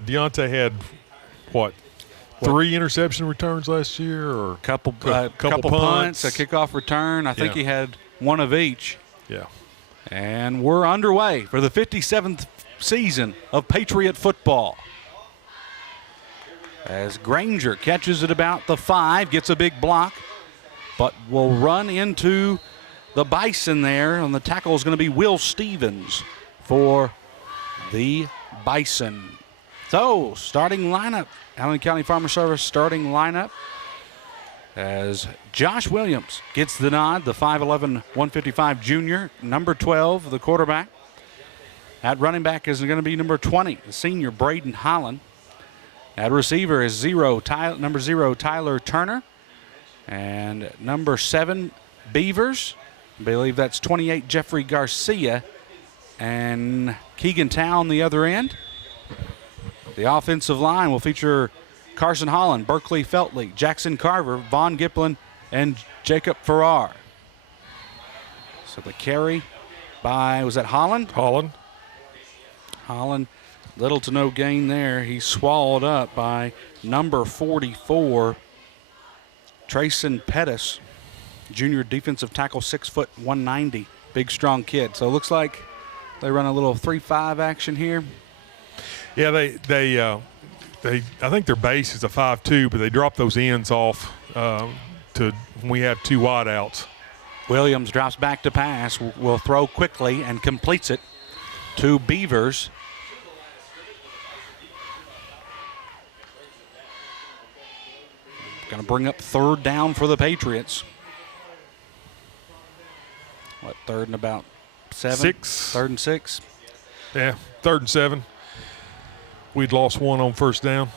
Deontay had, what, 3 interception returns last year, or couple punts, a kickoff return. I think he had one of each. Yeah. And we're underway for the 57th season of Patriot football. As Granger catches it about the 5, gets a big block, but will run into the Bison there. On the tackle is going to be Will Stevens for the Bison. So, starting lineup, Allen County Farmer Service starting lineup, as Josh Williams gets the nod, the 5'11", 155 junior, number 12, the quarterback. At running back is going to be number 20, the senior Braden Holland. At receiver is number 0, Tyler Turner. And number 7, Beavers. I believe that's 28, Jeffrey Garcia. And Keegan Tao on the other end. The offensive line will feature Carson Holland, Berkeley Feltley, Jackson Carver, Vaughn Giplin, and Jacob Farrar. So the carry by, was that Holland? Holland, little to no gain there. He's swallowed up by number 44, Trayson Pettis, junior defensive tackle, 6 foot 190, big strong kid. So it looks like they run a little 3-5 action here. Yeah, they I think their base is a 5-2, but they drop those ends off to when we have 2 wide outs. Williams drops back to pass, will throw quickly and completes it to Beavers. Going to bring up 3rd down for the Patriots. What, 3rd and about 7? 6. 3rd and 6. Yeah, 3rd and 7. We'd lost 1 on 1st down.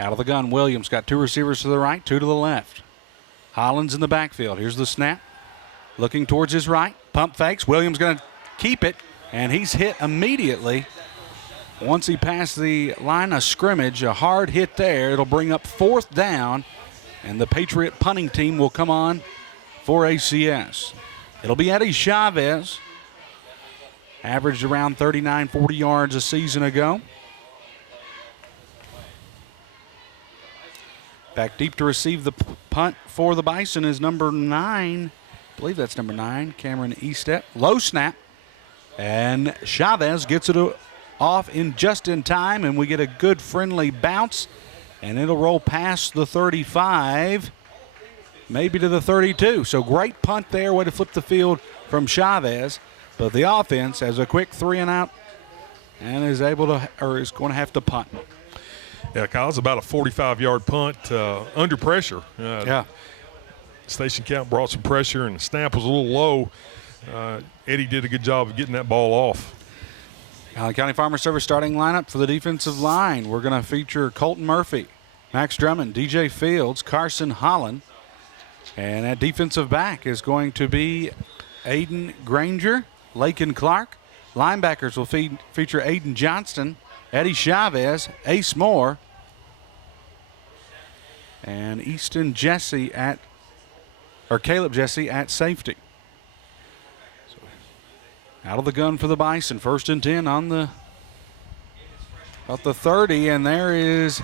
Out of the gun, Williams got 2 receivers to the right, 2 to the left. Hollins in the backfield. Here's the snap. Looking towards his right. Pump fakes. Williams going to keep it, and he's hit immediately. Once he passed the line of scrimmage, a hard hit there. It'll bring up 4th down, and the Patriot punting team will come on for ACS. It'll be Eddie Chavez. Averaged around 39, 40 yards a season ago. Back deep to receive the punt for the Bison is number 9. I believe that's number 9, Cameron Estep. Low snap. And Chavez gets it off just in time, and we get a good friendly bounce. And it'll roll past the 35, maybe to the 32. So great punt there, way to flip the field from Chavez. But the offense has a quick 3-and-out and is going to have to punt. Yeah, Kyle, it's about a 45-yard punt under pressure. Yeah. Station count brought some pressure, and the snap was a little low. Eddie did a good job of getting that ball off. Allen County Farmer Service starting lineup for the defensive line. We're going to feature Colton Murphy, Max Drummond, DJ Fields, Carson Holland. And at defensive back is going to be Aiden Granger, Lakin Clark. Linebackers will feature Aiden Johnston, Eddie Chavez, Ace Moore, and Caleb Jesse at safety. So out of the gun for the Bison, 1st and 10 on about the 30, and there is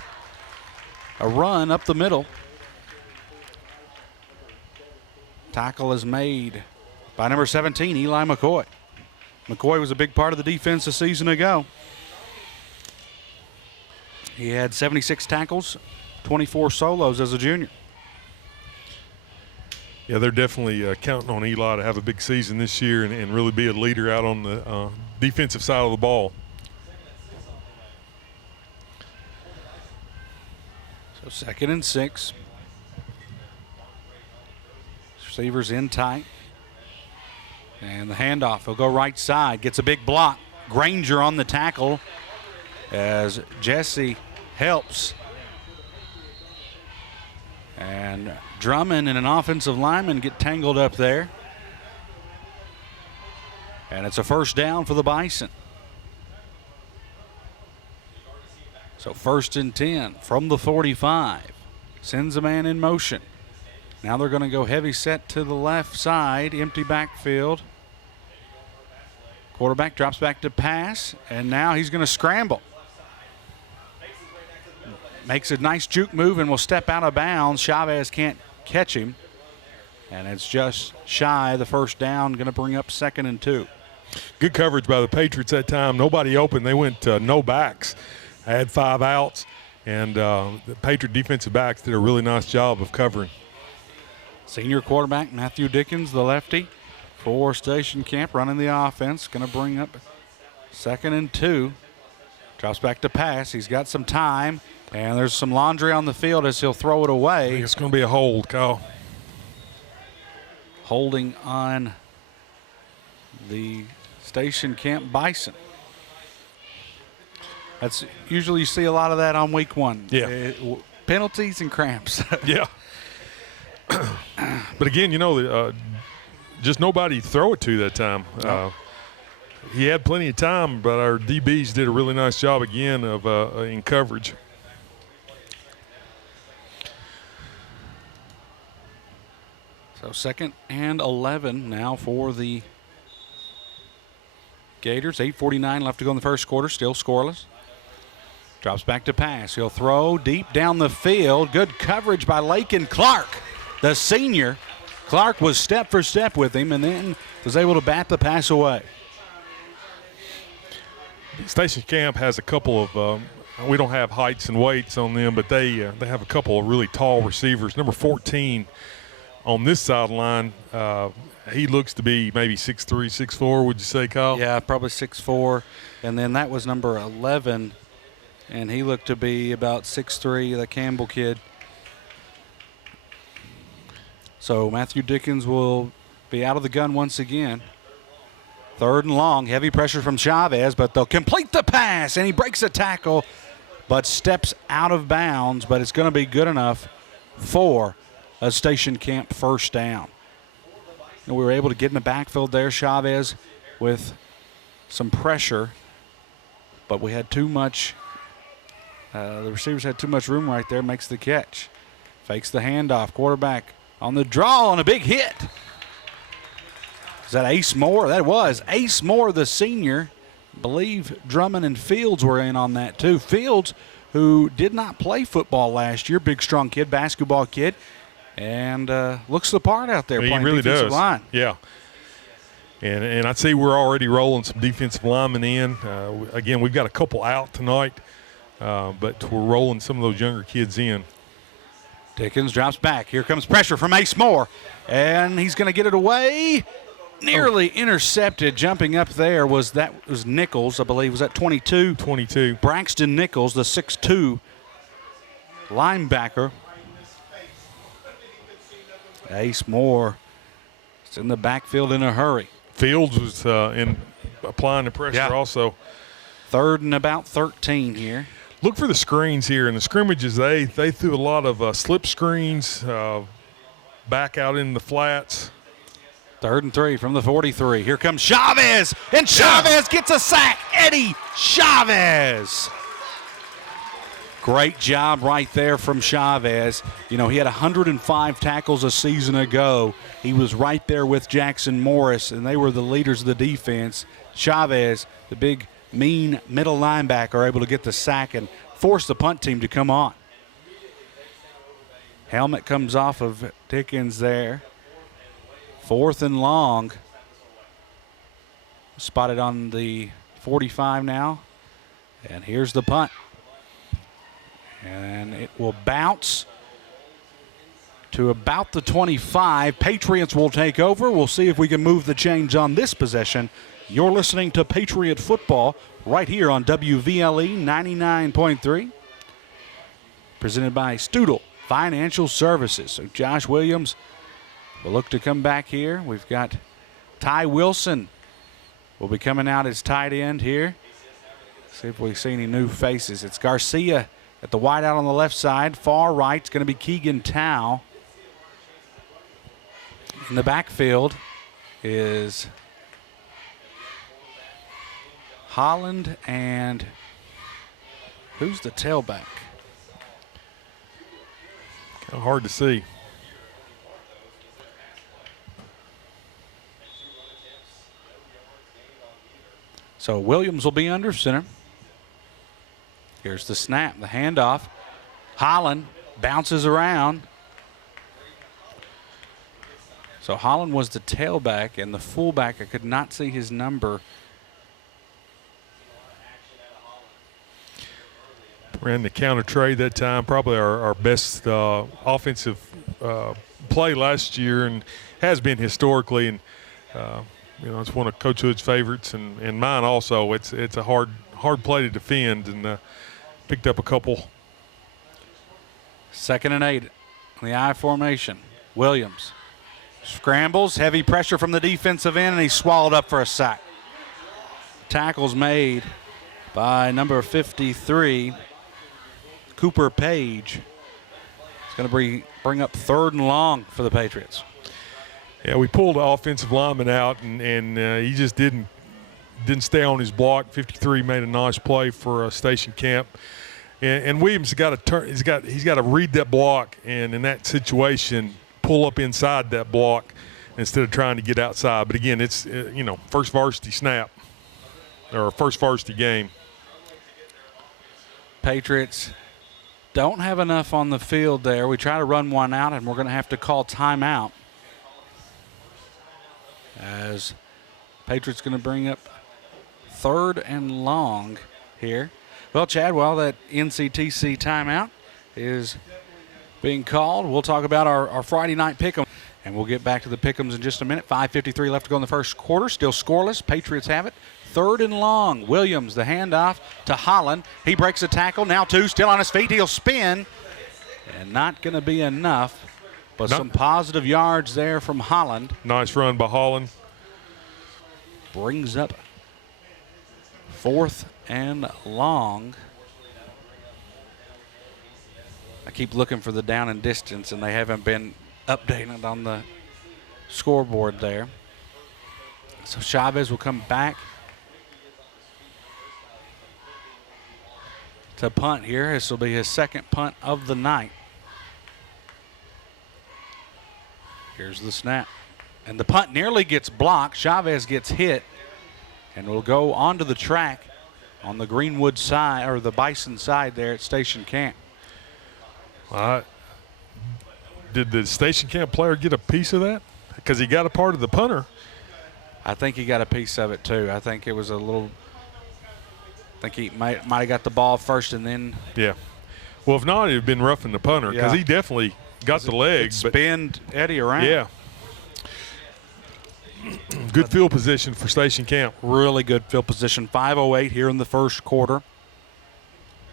a run up the middle. Tackle is made by number 17, Eli McCoy. McCoy was a big part of the defense a season ago. He had 76 tackles, 24 solos as a junior. Yeah, they're definitely counting on Eli to have a big season this year and really be a leader out on the defensive side of the ball. So 2nd and 6. Receivers in tight. And the handoff, he'll go right side, gets a big block. Granger on the tackle as Jesse helps. And Drummond and an offensive lineman get tangled up there. And it's a 1st down for the Bison. So 1st and 10 from the 45. Sends a man in motion. Now they're going to go heavy set to the left side, empty backfield. Quarterback drops back to pass, and now he's going to scramble. Makes a nice juke move and will step out of bounds. Chavez can't catch him, and it's just shy of the first down. Going to bring up 2nd and 2. Good coverage by the Patriots that time. Nobody open. They went no backs. I had 5 outs, and the Patriot defensive backs did a really nice job of covering. Senior quarterback Matthew Dickens, the lefty, for Station Camp, running the offense. Going to bring up 2nd and 2. Drops back to pass. He's got some time, and there's some laundry on the field as he'll throw it away. I think it's going to be a hold, Kyle. Holding on the Station Camp Bison. That's usually you see a lot of that on week 1. Yeah. Penalties and cramps. Yeah. But again, you know, just nobody throw it to that time. No. He had plenty of time, but our DBs did a really nice job again of in coverage. So 2nd and 11 now for the Gators. 8:49 left to go in the first quarter, still scoreless. Drops back to pass. He'll throw deep down the field. Good coverage by Lakin Clark, the senior. Clark was step for step with him and then was able to bat the pass away. Station Camp has a couple of we don't have heights and weights on them, but they have a couple of really tall receivers. Number 14 on this sideline, he looks to be maybe 6'3", 6'4", would you say, Kyle? Yeah, probably 6'4", and then that was number 11, and he looked to be about 6'3", the Campbell kid. So Matthew Dickens will be out of the gun once again. 3rd and long, heavy pressure from Chavez, but they'll complete the pass, and he breaks a tackle, but steps out of bounds, but it's going to be good enough for a Station Camp first down. And we were able to get in the backfield there, Chavez, with some pressure, but we had too much. The receivers had too much room right there, makes the catch. Fakes the handoff, quarterback on the draw and a big hit. Is that Ace Moore? That was Ace Moore, the senior. I believe Drummond and Fields were in on that too. Fields, who did not play football last year, big strong kid, basketball kid, and looks the part out there playing really defensive does. line. Yeah. And I'd say we're already rolling some defensive linemen in. Again, we've got a couple out tonight, but we're rolling some of those younger kids in. Dickens drops back. Here comes pressure from Ace Moore, and he's going to get it away. Nearly intercepted. Jumping up there was Nichols, I believe. Was that 22? 22. Braxton Nichols, the 6'2 linebacker. Ace Moore is in the backfield in a hurry. Fields was in applying the pressure also. 3rd and about 13 here. Look for the screens here. In the scrimmages, they threw a lot of slip screens back out in the flats. 3rd and 3 from the 43. Here comes Chavez, and Chavez gets a sack. Eddie Chavez. Great job right there from Chavez. You know, he had 105 tackles a season ago. He was right there with Jackson Morris, and they were the leaders of the defense. Chavez, the big, mean middle linebacker, able to get the sack and force the punt team to come on. Helmet comes off of Dickens there. 4th and long. Spotted on the 45 now. And here's the punt. And it will bounce to about the 25. Patriots will take over. We'll see if we can move the chains on this possession. You're listening to Patriot Football right here on WVLE 99.3. Presented by Studel Financial Services. So Josh Williams will look to come back here. We've got Ty Wilson will be coming out as tight end here. See if we see any new faces. It's Garcia at the wideout on the left side. Far right, it's going to be Keegan Tao. In the backfield is Holland and who's the tailback? Kind of hard to see. So Williams will be under center. Here's the snap, the handoff. Holland bounces around. So Holland was the tailback, and the fullback, I could not see his number. Ran the counter trade that time, probably our best offensive play last year, and has been historically. And it's one of Coach Hood's favorites, and mine also. It's a hard play to defend, and picked up a couple. 2nd and 8 in the I formation. Williams scrambles, heavy pressure from the defensive end, and he's swallowed up for a sack. Tackles made by number 53, Cooper Page. It's going to bring up 3rd and long for the Patriots. Yeah, we pulled the offensive lineman out, and he just didn't stay on his block. 53 made a nice play for Station Camp, and Williams got to turn. He's got to read that block, and in that situation, pull up inside that block instead of trying to get outside. But again, it's first varsity snap or first varsity game. Patriots don't have enough on the field there. We try to run one out, and we're going to have to call timeout. As Patriots going to bring up 3rd and long here. Well, Chad, while that NCTC timeout is being called, we'll talk about our Friday night pick'em, and we'll get back to the pick'ems in just a minute. 5:53 left to go in the first quarter. Still scoreless. Patriots have it. 3rd and long. Williams, the handoff to Holland. He breaks a tackle. Now 2, still on his feet. He'll spin, and not going to be enough. But some positive yards there from Holland. Nice run by Holland. Brings up 4th and long. I keep looking for the down and distance, and they haven't been updated on the scoreboard there. So Chavez will come back to punt here. This will be his 2nd punt of the night. Here's the snap. And the punt nearly gets blocked. Chavez gets hit and will go onto the track on the Greenwood side, or the Bison side there at Station Camp. Did the Station Camp player get a piece of that? Because he got a part of the punter. I think he got a piece of it too. I think it was a little, I think he might have got the ball first and then. Yeah. Well, if not, it would have been roughing the punter, because he definitely got the leg. Spinned Eddie around. Yeah. Good field position for Station Camp. Really good field position. 5:08 here in the first quarter.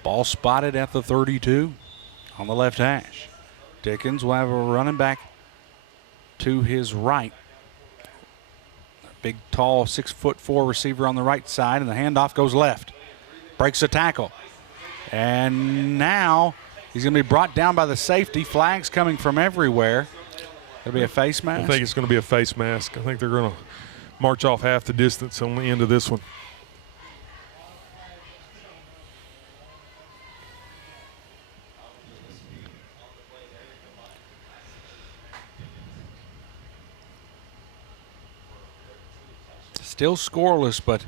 Ball spotted at the 32 on the left hash. Dickens will have a running back to his right. Big, tall, 6'4" receiver on the right side, and the handoff goes left. Breaks a tackle. And now he's going to be brought down by the safety. Flags coming from everywhere. It'll be a face mask? I think it's going to be a face mask. I think they're going to march off half the distance on the end of this one. Still scoreless, but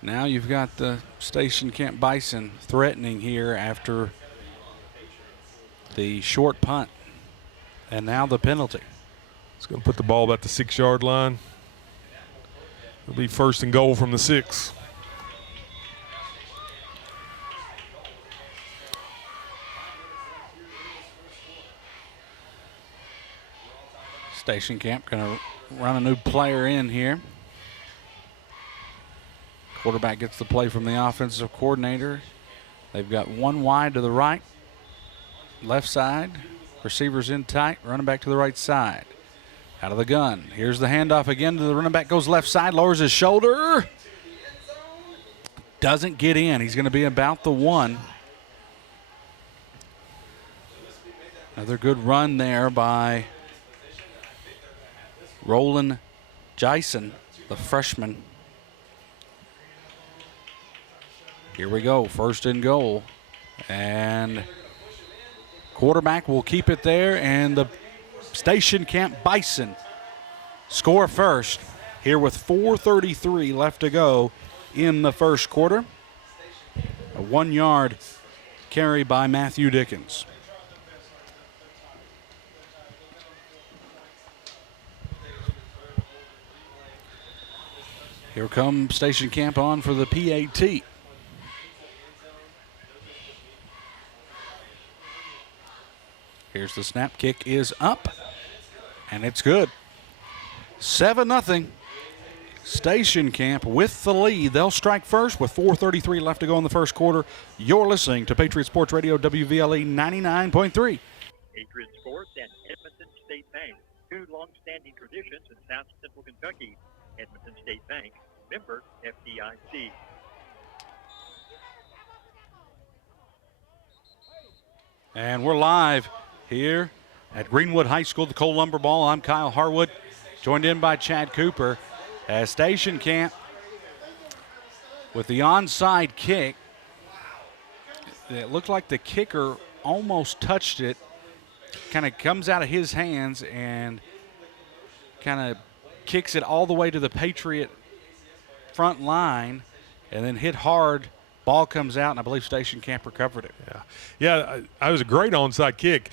now you've got the Station Camp Bison threatening here after the short punt. And now the penalty. It's going to put the ball about the 6-yard line. It'll be 1st and goal from the 6. Station Camp going to run a new player in here. Quarterback gets the play from the offensive coordinator. They've got 1 wide to the right, left side. Receivers in tight, running back to the right side. Out of the gun. Here's the handoff again to the running back. Goes left side, lowers his shoulder. Doesn't get in. He's going to be about the 1. Another good run there by Roland Jison, the freshman. Here we go, 1st and goal. And quarterback will keep it there, and the Station Camp Bison score first here with 4:33 left to go in the first quarter. A 1-yard carry by Matthew Dickens. Here comes Station Camp on for the PAT. Here's the snap. Kick is up, and it's good. 7-0. Station Camp with the lead. They'll strike first with 4:33 left to go in the first quarter. You're listening to Patriot Sports Radio, WVLE 99.3. Patriot Sports and Edmonton State Bank, two long-standing traditions in South Central Kentucky. Edmonton State Bank, member FDIC. And we're live here at Greenwood High School, the Cole Lumber Ball. I'm Kyle Harwood, joined in by Chad Cooper. As Station Camp with the onside kick. It looked like the kicker almost touched it. Kind of comes out of his hands and kind of kicks it all the way to the Patriot front line and then hit hard. Ball comes out, and I believe Station Camp recovered it. Yeah, it was a great onside kick.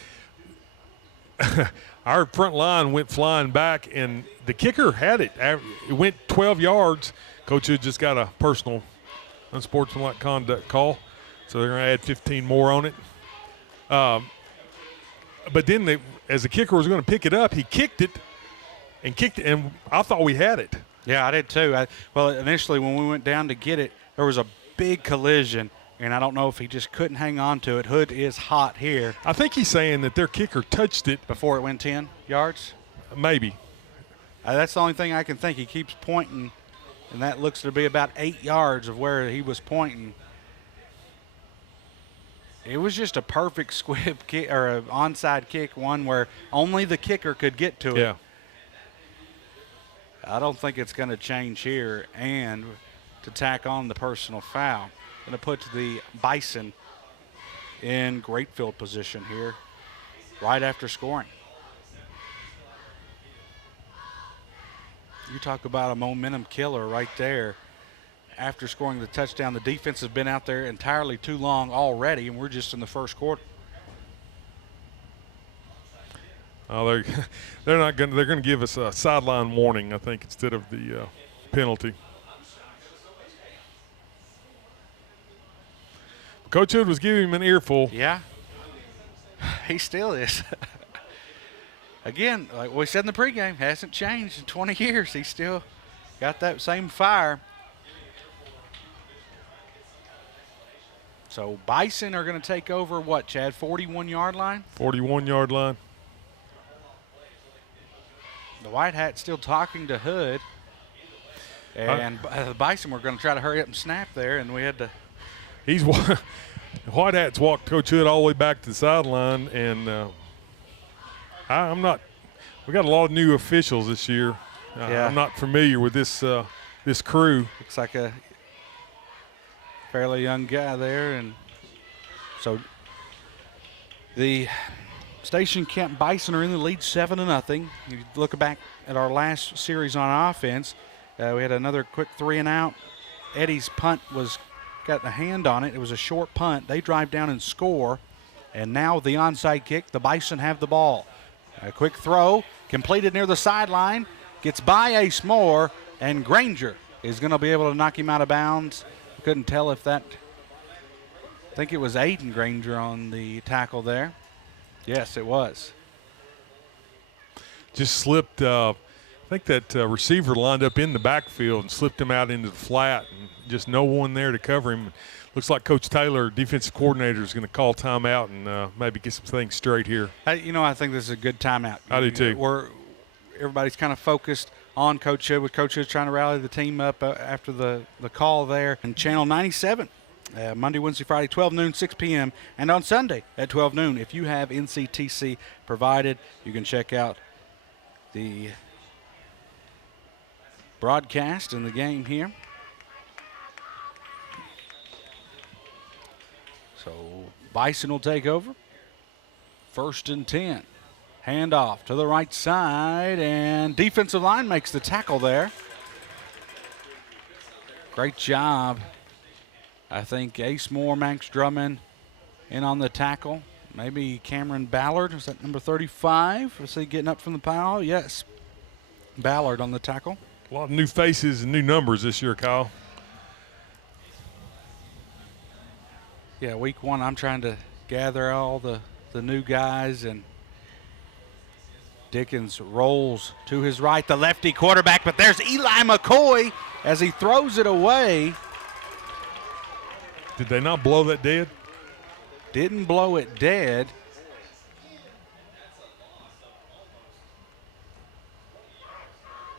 Our front line went flying back, and the kicker had it. It went 12 yards. Coach Hood just got a personal unsportsmanlike conduct call, so they're going to add 15 more on it. But then as the kicker was going to pick it up, he kicked it, and I thought we had it. Yeah, I did too. Well, initially when we went down to get it, there was a big collision, and I don't know if he just couldn't hang on to it. Hood is hot here. I think he's saying that their kicker touched it. Before it went 10 yards? Maybe. That's the only thing I can think. He keeps pointing, and that looks to be about 8 yards of where he was pointing. It was just a perfect squib kick, or an onside kick, one where only the kicker could get to it. Yeah. I don't think it's going to change here. And to tack on the personal foul, going to put the Bison in great field position here right after scoring. You talk about a momentum killer right there. After scoring the touchdown, the defense has been out there entirely too long already, and we're just in the first quarter. Oh, they're not going. They're going to give us a sideline warning, I think, instead of the penalty. Coach Hood was giving him an earful. Yeah, he still is. Again, like we said in the pregame, hasn't changed in 20 years. He's still got that same fire. So Bison are going to take over what, Chad, 41-yard line? 41-yard line. The White Hat still talking to Hood. And the Bison were going to try to hurry up and snap there, and we had to. White Hats walked Coach Hood all the way back to the sideline, and I'm not. We got a lot of new officials this year. Yeah. I'm not familiar with this crew. Looks like a fairly young guy there, and so the Station Camp Bison are in the lead 7-0. You look back at our last series on offense, we had another quick 3-and-out. Eddie's punt got a hand on it. It was a short punt. They drive down and score, and now the onside kick. The Bison have the ball. A quick throw completed near the sideline, gets by Ace Moore, and Granger is going to be able to knock him out of bounds. Couldn't tell if that, I think it was Aiden Granger on the tackle there. Yes, it was. Just slipped, I think that receiver lined up in the backfield and slipped him out into the flat, and just no one there to cover him. Looks like Coach Taylor, defensive coordinator, is going to call timeout and maybe get some things straight here. I think this is a good timeout. I do too. Everybody's kind of focused on Coach Hood, with Coach Hood trying to rally the team up after the call there. And Channel 97, Monday, Wednesday, Friday, 12 noon, 6 p.m., and on Sunday at 12 noon. If you have NCTC provided, you can check out the broadcast and the game here. So Bison will take over. 1st and 10. Handoff to the right side, and defensive line makes the tackle there. Great job. I think Ace Moore, Max Drummond in on the tackle. Maybe Cameron Ballard. Is that number 35? Is he getting up from the pile? Yes. Ballard on the tackle. A lot of new faces and new numbers this year, Kyle. Yeah, week one, I'm trying to gather all the new guys, and Dickens rolls to his right, the lefty quarterback, but there's Eli McCoy as he throws it away. Did they not blow that dead? Didn't blow it dead.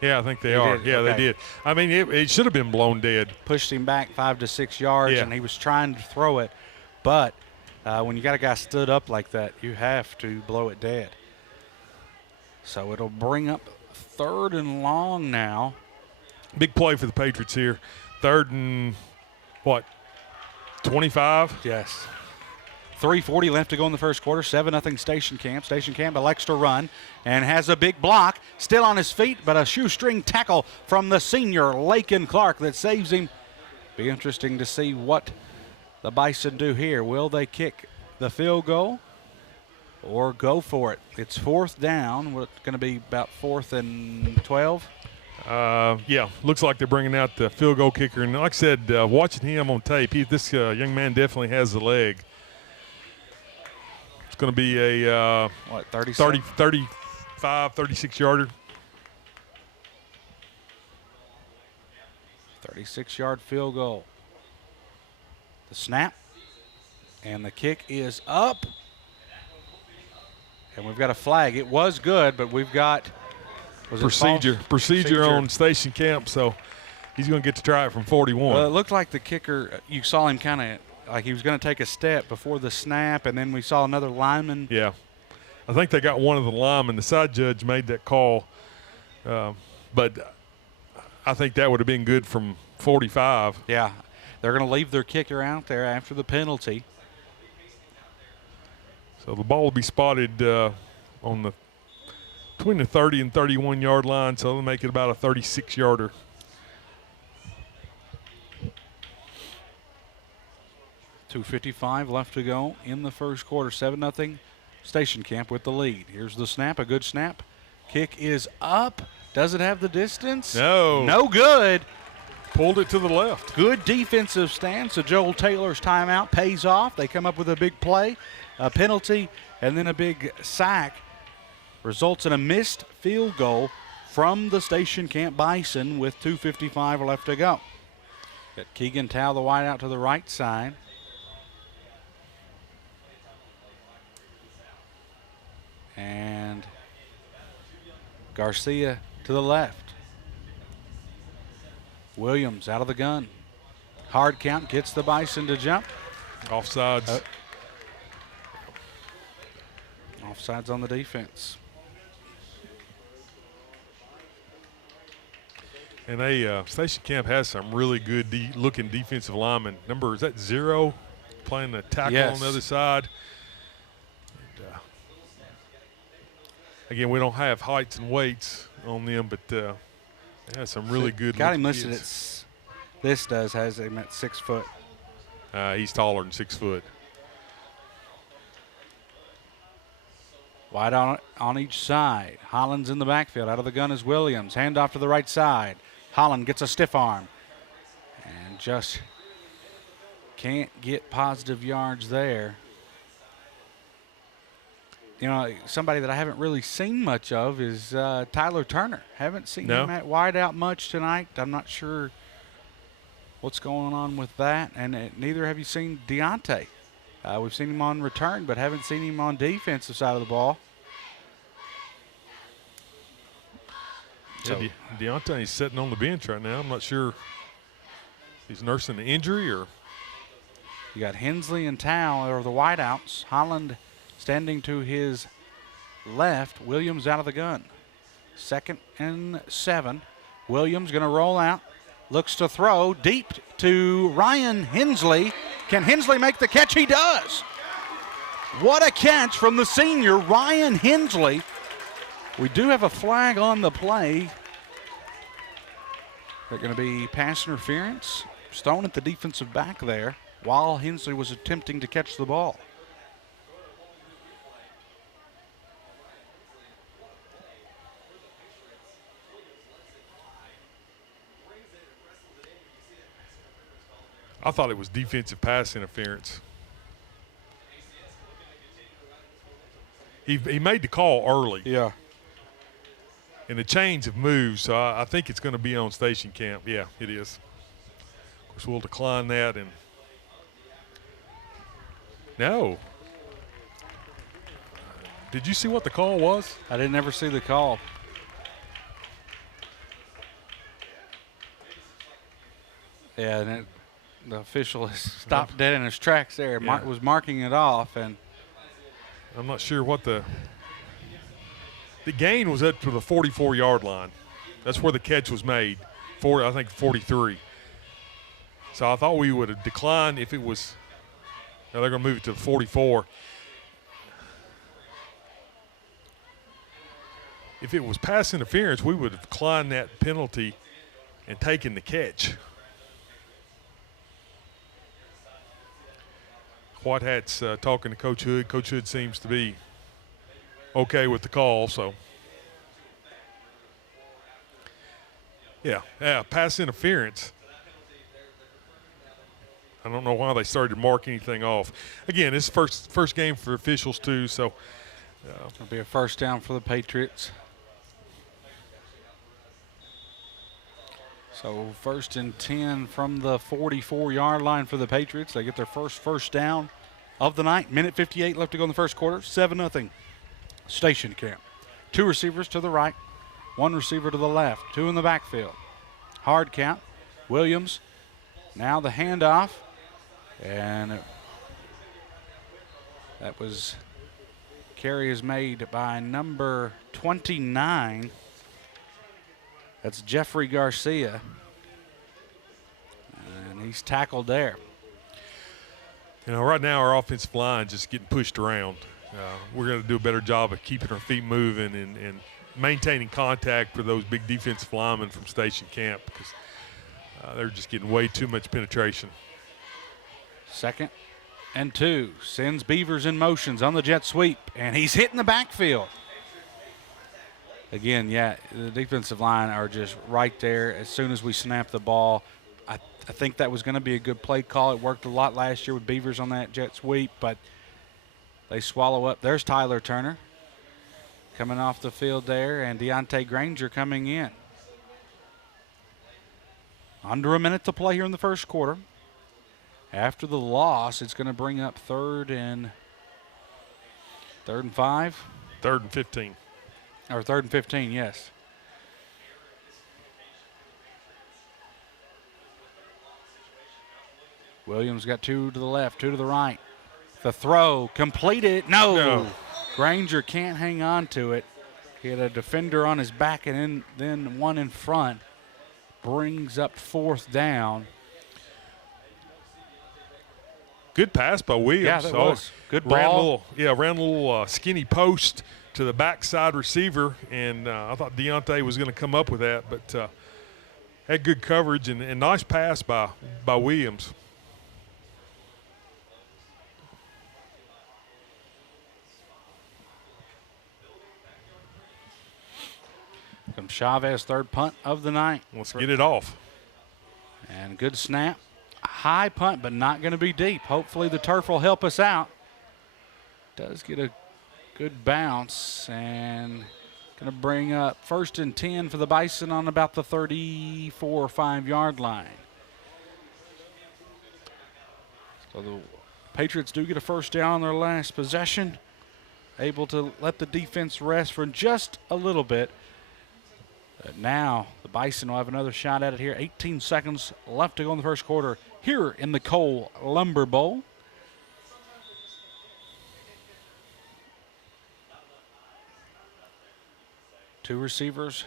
Yeah, I think they are. Did? Yeah, Okay. they did. I mean, it should have been blown dead. Pushed him back 5 to 6 yards, Yeah. and he was trying to throw it. But when you got a guy stood up like that, you have to blow it dead. So it'll bring up 3rd and long now. Big play for the Patriots here. 3rd and, 25? Yes. 3:40 left to go in the first quarter. 7-0 Station Camp. Station Camp elects to run and has a big block. Still on his feet, but a shoestring tackle from the senior, Lakin Clark, that saves him. Be interesting to see what the Bison do here. Will they kick the field goal or go for it? It's 4th down. We're going to be about 4th and 12. Yeah, looks like they're bringing out the field goal kicker. And like I said, watching him on tape, this young man definitely has the leg. It's going to be a 35, 36-yarder. 36-yard field goal. The snap, and the kick is up. And we've got a flag. It was good, but we've got procedure on Station Camp, so he's going to get to try it from 41. Well, it looked like the kicker, you saw him kind of like he was going to take a step before the snap, and then we saw another lineman. Yeah. I think they got one of the linemen. The side judge made that call, but I think that would have been good from 45. Yeah. They're going to leave their kicker out there after the penalty. So the ball will be spotted between the 30 and 31-yard line, so they'll make it about a 36-yarder. .255 left to go in the first quarter. 7-0 Station Camp with the lead. Here's the snap, a good snap. Kick is up. Does it have the distance? No. No good. Pulled it to the left. Good defensive stance. So Joel Taylor's timeout pays off. They come up with a big play, a penalty, and then a big sack. Results in a missed field goal from the Station Camp Bison with 2:55 left to go. Got Keegan Tao, the wide out to the right side. And Garcia to the left. Williams out of the gun. Hard count, gets the Bison to jump. Offsides. Offsides on the defense. And Station Camp has some really good looking defensive linemen. Number, is that 0 playing the tackle Yes. on the other side? And, again, we don't have heights and weights on them, but they have some really good Got him looking listed kids. has him at 6 foot. He's taller than 6 foot. Wide on each side. Holland's in the backfield. Out of the gun is Williams. Handoff to the right side. Holland gets a stiff arm and just can't get positive yards there. You know, somebody that I haven't really seen much of is Tyler Turner. Haven't seen him at wide out much tonight. I'm not sure what's going on with that. And neither have you seen Deontay. We've seen him on return, but haven't seen him on defensive side of the ball. So Deontay's sitting on the bench right now. I'm not sure if he's nursing an injury or. You got Hensley and Tao are the wideouts. Holland standing to his left. Williams out of the gun. 2nd and 7. Williams going to roll out. Looks to throw deep to Ryan Hensley. Can Hensley make the catch? He does. What a catch from the senior, Ryan Hensley. We do have a flag on the play. They're going to be pass interference. Stone at the defensive back there while Hensley was attempting to catch the ball. I thought it was defensive pass interference. He made the call early. Yeah. And the chains have moved, so I think it's going to be on station camp. Yeah, it is. Of course, we'll decline that. And no. Did you see what the call was? I didn't ever see the call. Yeah, and the official has stopped dead in his tracks there. Yeah. Was marking it off, and I'm not sure what the gain was up to the 44-yard line. That's where the catch was made, I think 43. So I thought we would have declined if it was – now they're going to move it to the 44. If it was pass interference, we would have declined that penalty and taken the catch. White Hat's talking to Coach Hood. Coach Hood seems to be okay with the call, so. Yeah, pass interference. I don't know why they started to mark anything off. Again, this is first game for officials too, so. It'll be a first down for the Patriots. So 1st and 10 from the 44-yard line for the Patriots. They get their first down of the night. Minute 58 left to go in the first quarter. 7-0. Station camp. 2 receivers to the right, 1 receiver to the left, 2 in the backfield. Hard count. Williams. Now the handoff. And that was carry is made by number 29. That's Jeffrey Garcia. And he's tackled there. You know, right now our offensive line just getting pushed around. We're going to do a better job of keeping our feet moving and maintaining contact for those big defensive linemen from station camp because they're just getting way too much penetration. 2nd and 2. Sends Beavers in motions on the jet sweep, and he's hitting the backfield. Again, yeah, the defensive line are just right there as soon as we snap the ball. I think that was going to be a good play call. It worked a lot last year with Beavers on that jet sweep, but they swallow up. There's Tyler Turner coming off the field there, and Deontay Granger coming in. Under a minute to play here in the first quarter. After the loss, it's going to bring up 3rd and 5? 3rd and 15. Or 3rd and 15, yes. Williams got 2 to the left, 2 to the right. The throw completed. No. Granger can't hang on to it. He had a defender on his back and then one in front. Brings up 4th down. Good pass by Williams. Yeah, that was. Good ball. Ran a little skinny post to the backside receiver, and I thought Deontay was going to come up with that, but had good coverage and nice pass by Williams. From Chavez, 3rd punt of the night. Let's get it off. And good snap. High punt, but not going to be deep. Hopefully the turf will help us out. Does get a good bounce and going to bring up 1st and 10 for the Bison on about the 34 or 5-yard line. So the Patriots do get a first down on their last possession. Able to let the defense rest for just a little bit. But now the Bison will have another shot at it here. 18 seconds left to go in the first quarter here in the Cole Lumber Bowl. Two receivers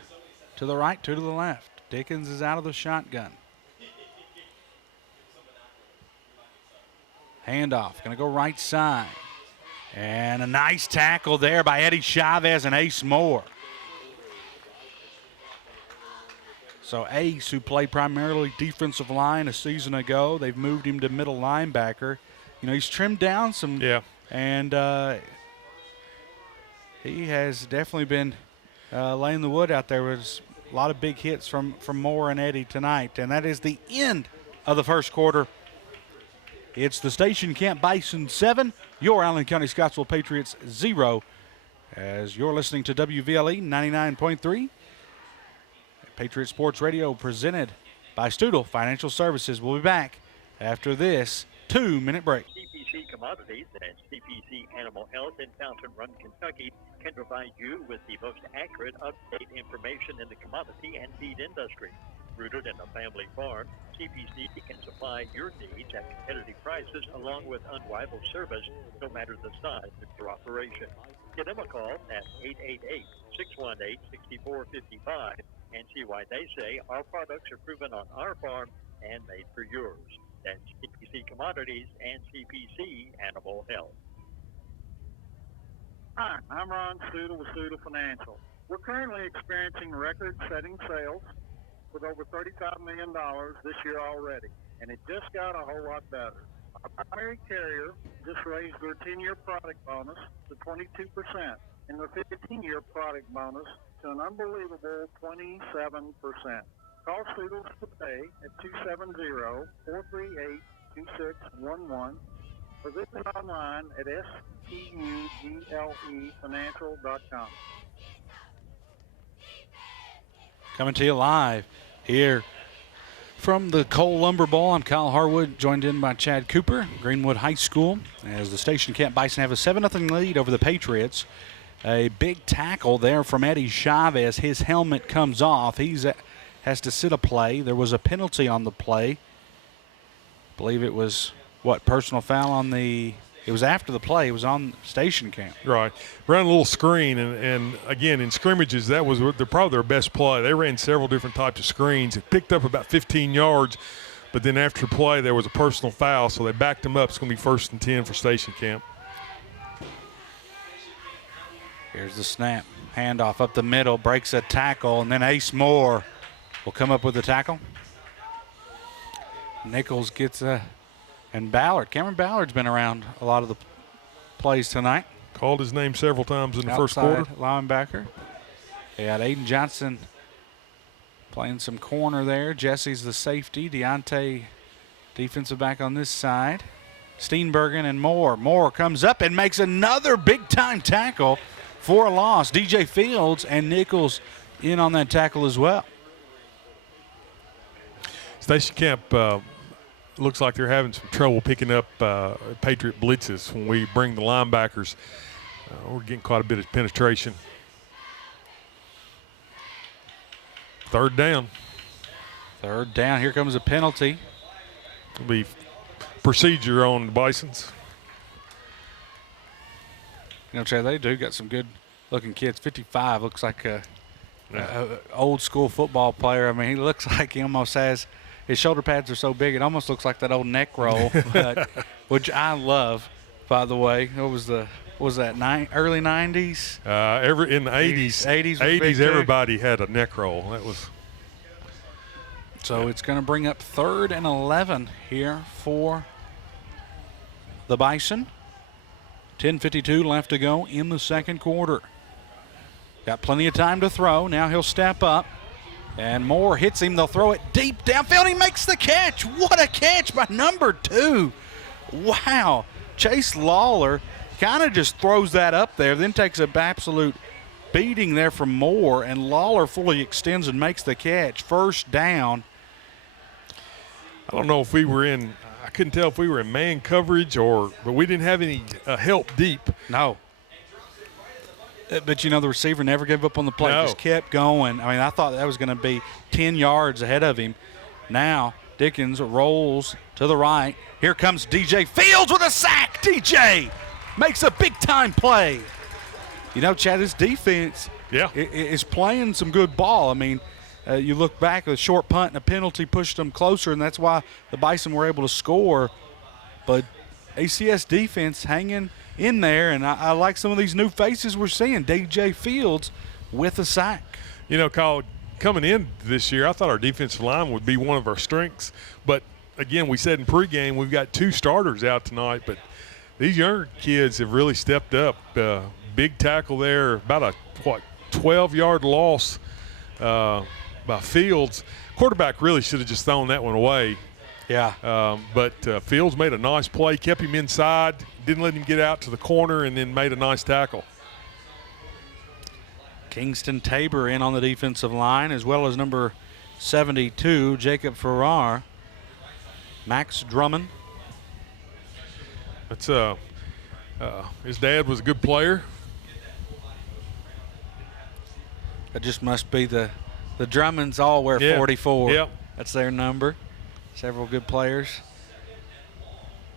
to the right, 2 to the left. Dickens is out of the shotgun. Handoff, going to go right side. And a nice tackle there by Eddie Chavez and Ace Moore. So Ace, who played primarily defensive line a season ago, they've moved him to middle linebacker. You know, he's trimmed down some. Yeah. And he has definitely been laying the wood out there with a lot of big hits from Moore and Eddie tonight. And that is the end of the first quarter. It's the Station Camp Bison 7, your Allen County-Scottsville Patriots 0, as you're listening to WVLE 99.3. Patriot Sports Radio presented by Studel Financial Services. We'll be back after this 2-minute break. CPC Commodities and CPC Animal Health in Fountain Run, Kentucky can provide you with the most accurate, up-to-date information in the commodity and feed industry. Rooted in a family farm, CPC can supply your needs at competitive prices along with unrivaled service, no matter the size of your operation. Give them a call at 888-618-6455 and see why they say our products are proven on our farm and made for yours. That's CPC Commodities and CPC Animal Health. Hi, I'm Ron Studel with Studel Financial. We're currently experiencing record-setting sales with over $35 million this year already, and it just got a whole lot better. Our primary carrier just raised their 10-year product bonus to 22% and their 15-year product bonus to an unbelievable 27%. Call Studel today at 270-438-2611 or visit online at stuglefinancial.com. Coming to you live here from the Cole Lumber Bowl. I'm Kyle Harwood, joined in by Chad Cooper, Greenwood High School, as the Station Camp Bison have a 7-0 lead over the Patriots. A big tackle there from Eddie Chavez. His helmet comes off. He's has to sit a play. There was a penalty on the play. I believe it was, personal foul on the – it was after the play. It was on Station Camp. Right. Ran a little screen, and again, in scrimmages, that was probably their best play. They ran several different types of screens. It picked up about 15 yards, but then after the play, there was a personal foul, so they backed them up. It's going to be 1st and 10 for Station Camp. Here's the snap. Handoff up the middle, breaks a tackle, and then Ace Moore will come up with the tackle. Nichols gets and Ballard. Cameron Ballard's been around a lot of the plays tonight. Called his name several times in the first Outside quarter. linebacker. They had Aiden Johnson playing some corner there. Jesse's the safety. Deontay defensive back on this side. Steenbergen and Moore. Moore comes up and makes another big-time tackle for a loss. DJ Fields and Nichols in on that tackle as well. Station Camp looks like they're having some trouble picking up Patriot blitzes when we bring the linebackers. We're getting quite a bit of penetration. 3rd down. 3rd down. Here comes a penalty. It'll be procedure on the Bisons. You know, Chad, they do got some good-looking kids. 55 looks like a old-school football player. I mean, he looks like he almost has – his shoulder pads are so big, it almost looks like that old neck roll, which I love, by the way. What was that, early 90s? In the 80s, everybody had a neck roll. That was. So it's going to bring up 3rd and 11 here for the Bison. 10:52 left to go in the second quarter. Got plenty of time to throw. Now he'll step up. And Moore hits him. They'll throw it deep downfield. He makes the catch. What a catch by number 2. Wow. Chase Lawler kind of just throws that up there, then takes an absolute beating there from Moore, and Lawler fully extends and makes the catch. 1st down. I don't know if we were in – I couldn't tell if we were in man coverage but we didn't have any help deep. No. But, you know, the receiver never gave up on the play. No. Just kept going. I mean, I thought that was going to be 10 yards ahead of him. Now Dickens rolls to the right. Here comes DJ Fields with a sack. DJ makes a big-time play. You know, Chad, this defense is playing some good ball. I mean, you look back, a short punt and a penalty pushed them closer, and that's why the Bison were able to score. But ACS defense hanging in there, and I like some of these new faces we're seeing. DJ Fields with a sack. You know, Kyle, coming in this year, I thought our defensive line would be one of our strengths. But, again, we said in pregame we've got 2 starters out tonight. But these younger kids have really stepped up. Big tackle there, about a, 12-yard loss by Fields. Quarterback really should have just thrown that one away. Yeah. But Fields made a nice play, kept him inside, didn't let him get out to the corner, and then made a nice tackle. Kingston Tabor in on the defensive line, as well as number 72, Jacob Farrar. Max Drummond. That's his dad was a good player. It just must be the Drummonds all wear 44. Yep. That's their number. Several good players.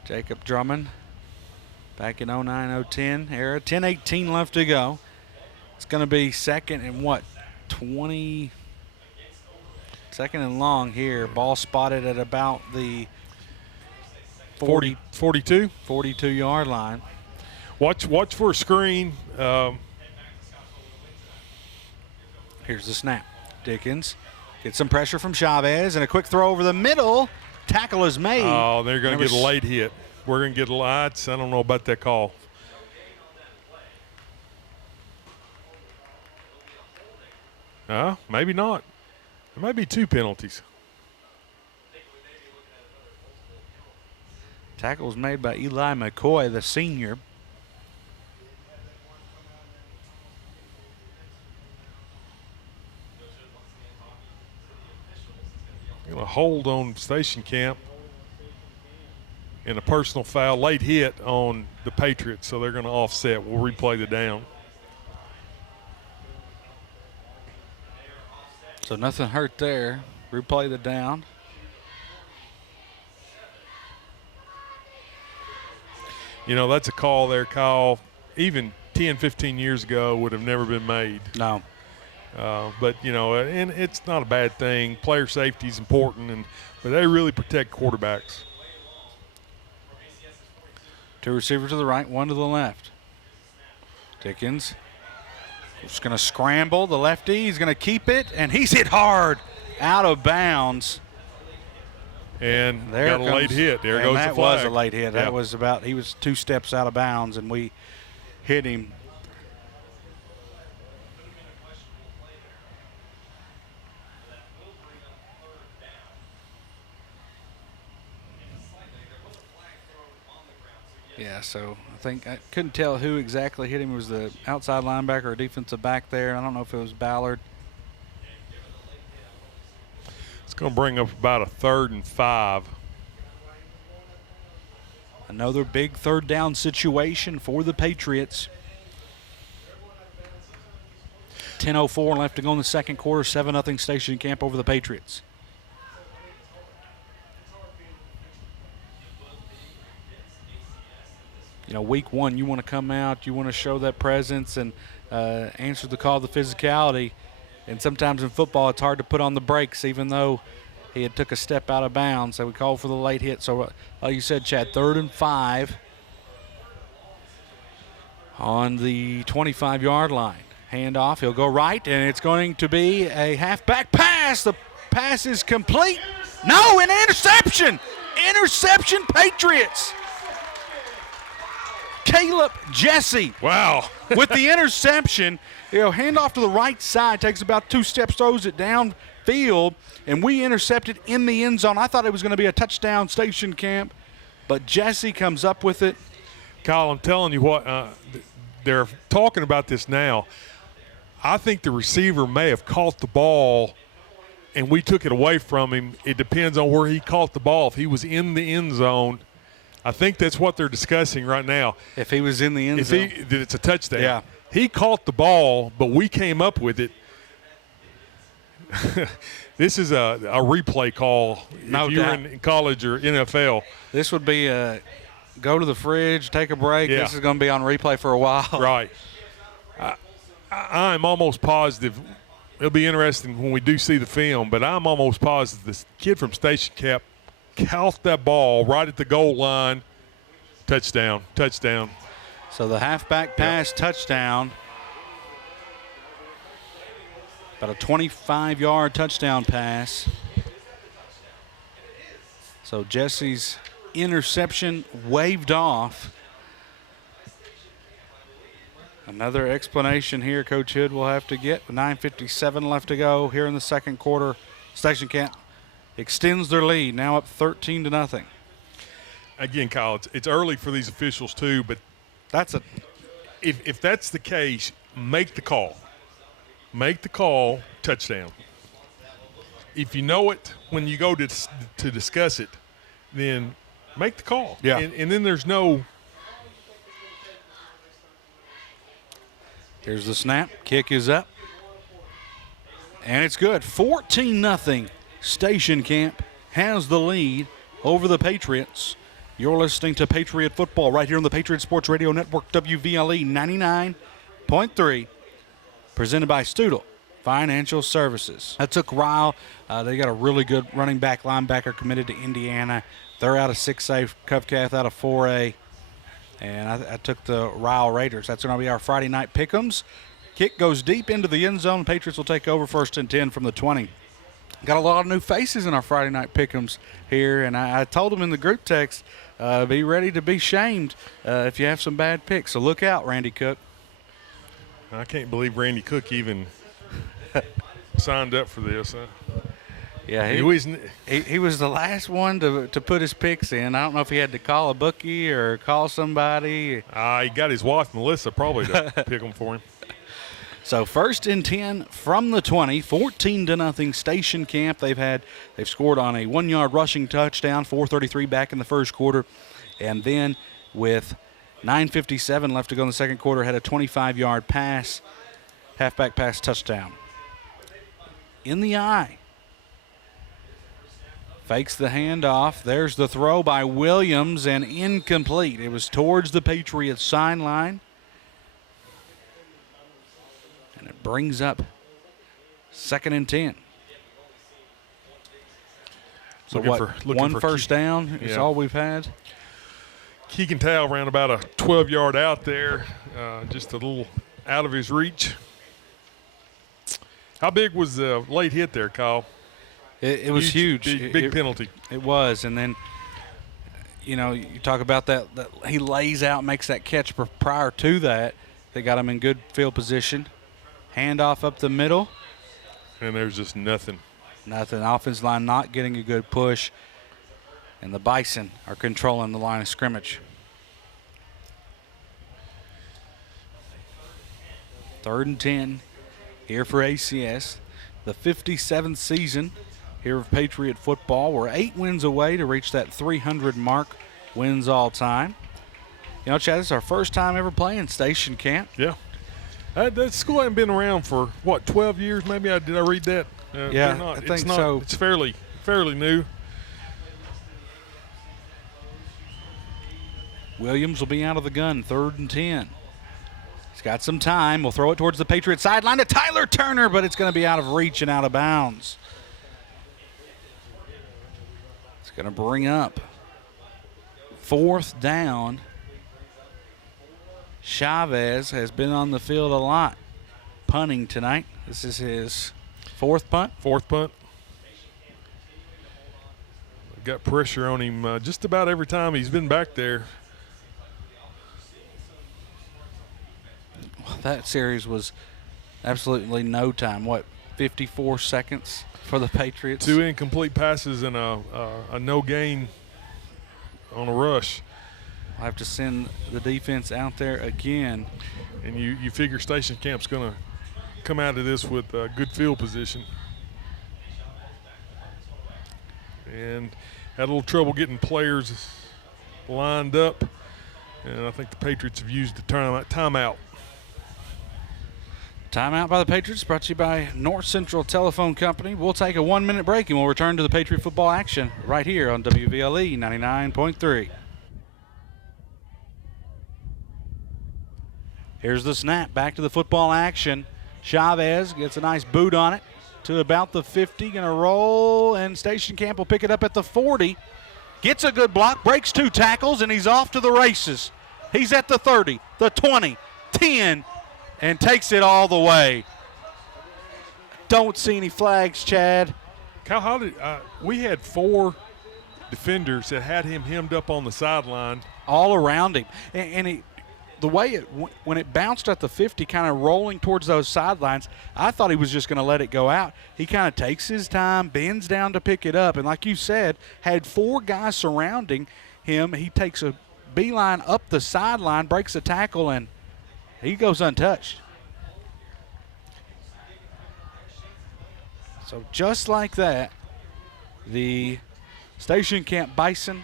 Jacob Drummond back in 09-010 era. 10:18 left to go. It's going to be second and 20? Second and long here. Ball spotted at about the 42? 42-yard line. Watch for a screen. Here's the snap. Dickens gets some pressure from Chavez, and a quick throw over the middle. Tackle is made. Oh, they're going to get a late hit. We're going to get lights. I don't know about that call. Maybe not. There might be 2 penalties. Tackle was made by Eli McCoy, the senior. Going to hold on Station Camp and a personal foul, late hit on the Patriots, so they're going to offset. We'll replay the down. So nothing hurt there. Replay the down. You know, that's a call there, Kyle. Even 10, 15 years ago would have never been made. No. But, you know, and it's not a bad thing. Player safety is important, but they really protect quarterbacks. 2 receivers to the right, 1 to the left. Dickens is going to scramble. The lefty, he's going to keep it, and he's hit hard out of bounds. And there got a late hit. There goes the flag. That was a late hit. Yeah. That was about, he was 2 steps out of bounds, and we hit him. Yeah, so I think I couldn't tell who exactly hit him. It was the outside linebacker or defensive back there. I don't know if it was Ballard. It's going to bring up about a 3rd and 5. Another big 3rd down situation for the Patriots. 10:04 left to go in the second quarter. 7-0 Station Camp over the Patriots. You know, week 1, you want to come out, you want to show that presence and answer the call of the physicality. And sometimes in football, it's hard to put on the brakes, even though he had took a step out of bounds. So we called for the late hit. So, like you said, Chad, 3rd and 5 on the 25-yard line. Handoff, he'll go right, and it's going to be a halfback pass. The pass is complete. No, an interception. Interception, Patriots. Caleb Jesse. Wow. With the interception, handoff to the right side, takes about 2 steps, throws it downfield, and we intercepted in the end zone. I thought it was going to be a touchdown, Station Camp, but Jesse comes up with it. Kyle, I'm telling you what, they're talking about this now. I think the receiver may have caught the ball and we took it away from him. It depends on where he caught the ball. If he was in the end zone, I think that's what they're discussing right now. If he was in the end zone. That it's a touchdown. Yeah. He caught the ball, but we came up with it. This is a replay call. No if you're doubt. in college or NFL. This would be a go to the fridge, take a break. Yeah. This is going to be on replay for a while. Right. I'm almost positive. It'll be interesting when we do see the film, but I'm almost positive this kid from Station Camp caught that ball right at the goal line. Touchdown. So the halfback pass, touchdown. About a 25-yard touchdown pass. So Jesse's interception waved off. Another explanation here Coach Hood will have to get. With 9:57 left to go here in the second quarter. Station Camp extends their lead, now up 13-0. Again, Kyle, it's early for these officials too, but if that's the case, make the call. Make the call, touchdown. If you know it when you go to discuss it, then make the call. Yeah. And then there's no. Here's the snap. Kick is up. And it's good. 14-0. Station Camp has the lead over the Patriots. You're listening to Patriot Football right here on the Patriot Sports Radio Network, WVLE 99.3, presented by Studel Financial Services. That took Ryle. They got a really good running back, linebacker committed to Indiana. They're out of 6A, Covcath out of 4A. And I took the Ryle Raiders. That's going to be our Friday night pick'ems. Kick goes deep into the end zone. Patriots will take over 1st and 10 from the 20. Got a lot of new faces in our Friday night pick'ems here, and I told them in the group text, be ready to be shamed if you have some bad picks. So look out, Randy Cook. I can't believe Randy Cook even signed up for this. Yeah, he was the last one to put his picks in. I don't know if he had to call a bookie or call somebody. He got his wife, Melissa, probably to pick them for him. So 1st and 10 from the 20, 14-0 Station Camp. They've scored on a 1-yard rushing touchdown, 4:33 back in the first quarter, and then with 9:57 left to go in the second quarter, had a 25-yard pass, halfback pass touchdown. In the eye. Fakes the handoff. There's the throw by Williams and incomplete. It was towards the Patriots sideline. And it brings up 2nd and 10. So one first down is all we've had. Keegan Tao ran about a 12-yard out there, just a little out of his reach. How big was the late hit there, Kyle? It was huge. Big penalty. It was. And then, you talk about that he lays out, makes that catch prior to that. They got him in good field position. Handoff up the middle. And there's just nothing. Nothing. Offensive line not getting a good push. And the Bison are controlling the line of scrimmage. 3rd and 10 here for ACS. The 57th season here of Patriot football. We're 8 wins away to reach that 300 mark, wins all time. Chad, this is our first time ever playing Station Camp. Yeah. That school hasn't been around for, 12 years maybe? Did I read that? Yeah, I think so. It's fairly new. Williams will be out of the gun, 3rd and 10. He's got some time. We'll throw it towards the Patriot sideline to Tyler Turner, but it's going to be out of reach and out of bounds. It's going to bring up 4th down. Chavez has been on the field a lot, punting tonight. This is his 4th punt. 4th punt. Got pressure on him just about every time he's been back there. That series was absolutely no time. 54 seconds for the Patriots? 2 incomplete passes and a no gain on a rush. I'll have to send the defense out there again. And you figure Station Camp's going to come out of this with good field position. And had a little trouble getting players lined up. And I think the Patriots have used the timeout. Timeout by the Patriots, brought to you by North Central Telephone Company. We'll take a 1-minute break and we'll return to the Patriot football action right here on WVLE 99.3. Here's the snap, back to the football action. Chavez gets a nice boot on it to about the 50, gonna roll, and Station Camp will pick it up at the 40. Gets a good block, breaks 2 tackles, and he's off to the races. He's at the 30, the 20, 10, and takes it all the way. Don't see any flags, Chad. Kyle, how did we had 4 defenders that had him hemmed up on the sideline. All around him. And the way when it bounced at the 50, kind of rolling towards those sidelines, I thought he was just going to let it go out. He kind of takes his time, bends down to pick it up, and like you said, had 4 guys surrounding him. He takes a beeline up the sideline, breaks a tackle, and he goes untouched. So just like that, the Station Camp Bison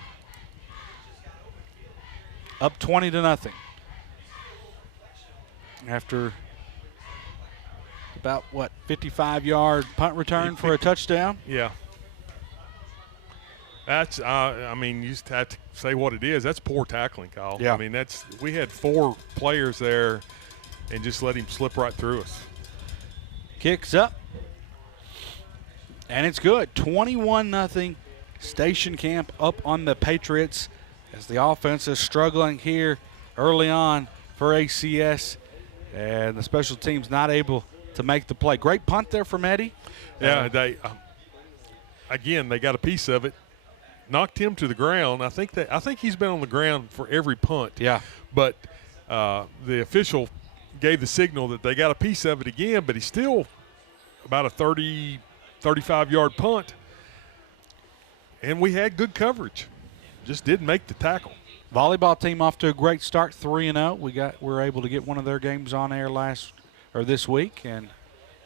up 20-0 after about 55-yard punt return for a touchdown. Yeah. That's I mean, you just have to say what it is. That's poor tackling, Kyle. Yeah. I mean, we had 4 players there and just let him slip right through us. Kicks up. And it's good. 21-0 Station Camp up on the Patriots as the offense is struggling here early on for ACS. And the special teams not able to make the play. Great punt there from Eddie. Yeah, they got a piece of it. Knocked him to the ground. I think he's been on the ground for every punt. Yeah. But the official gave the signal that they got a piece of it again, but he's still about a 35-yard punt. And we had good coverage. Just didn't make the tackle. Volleyball team off to a great start, 3-0. We're able to get one of their games on air this week, and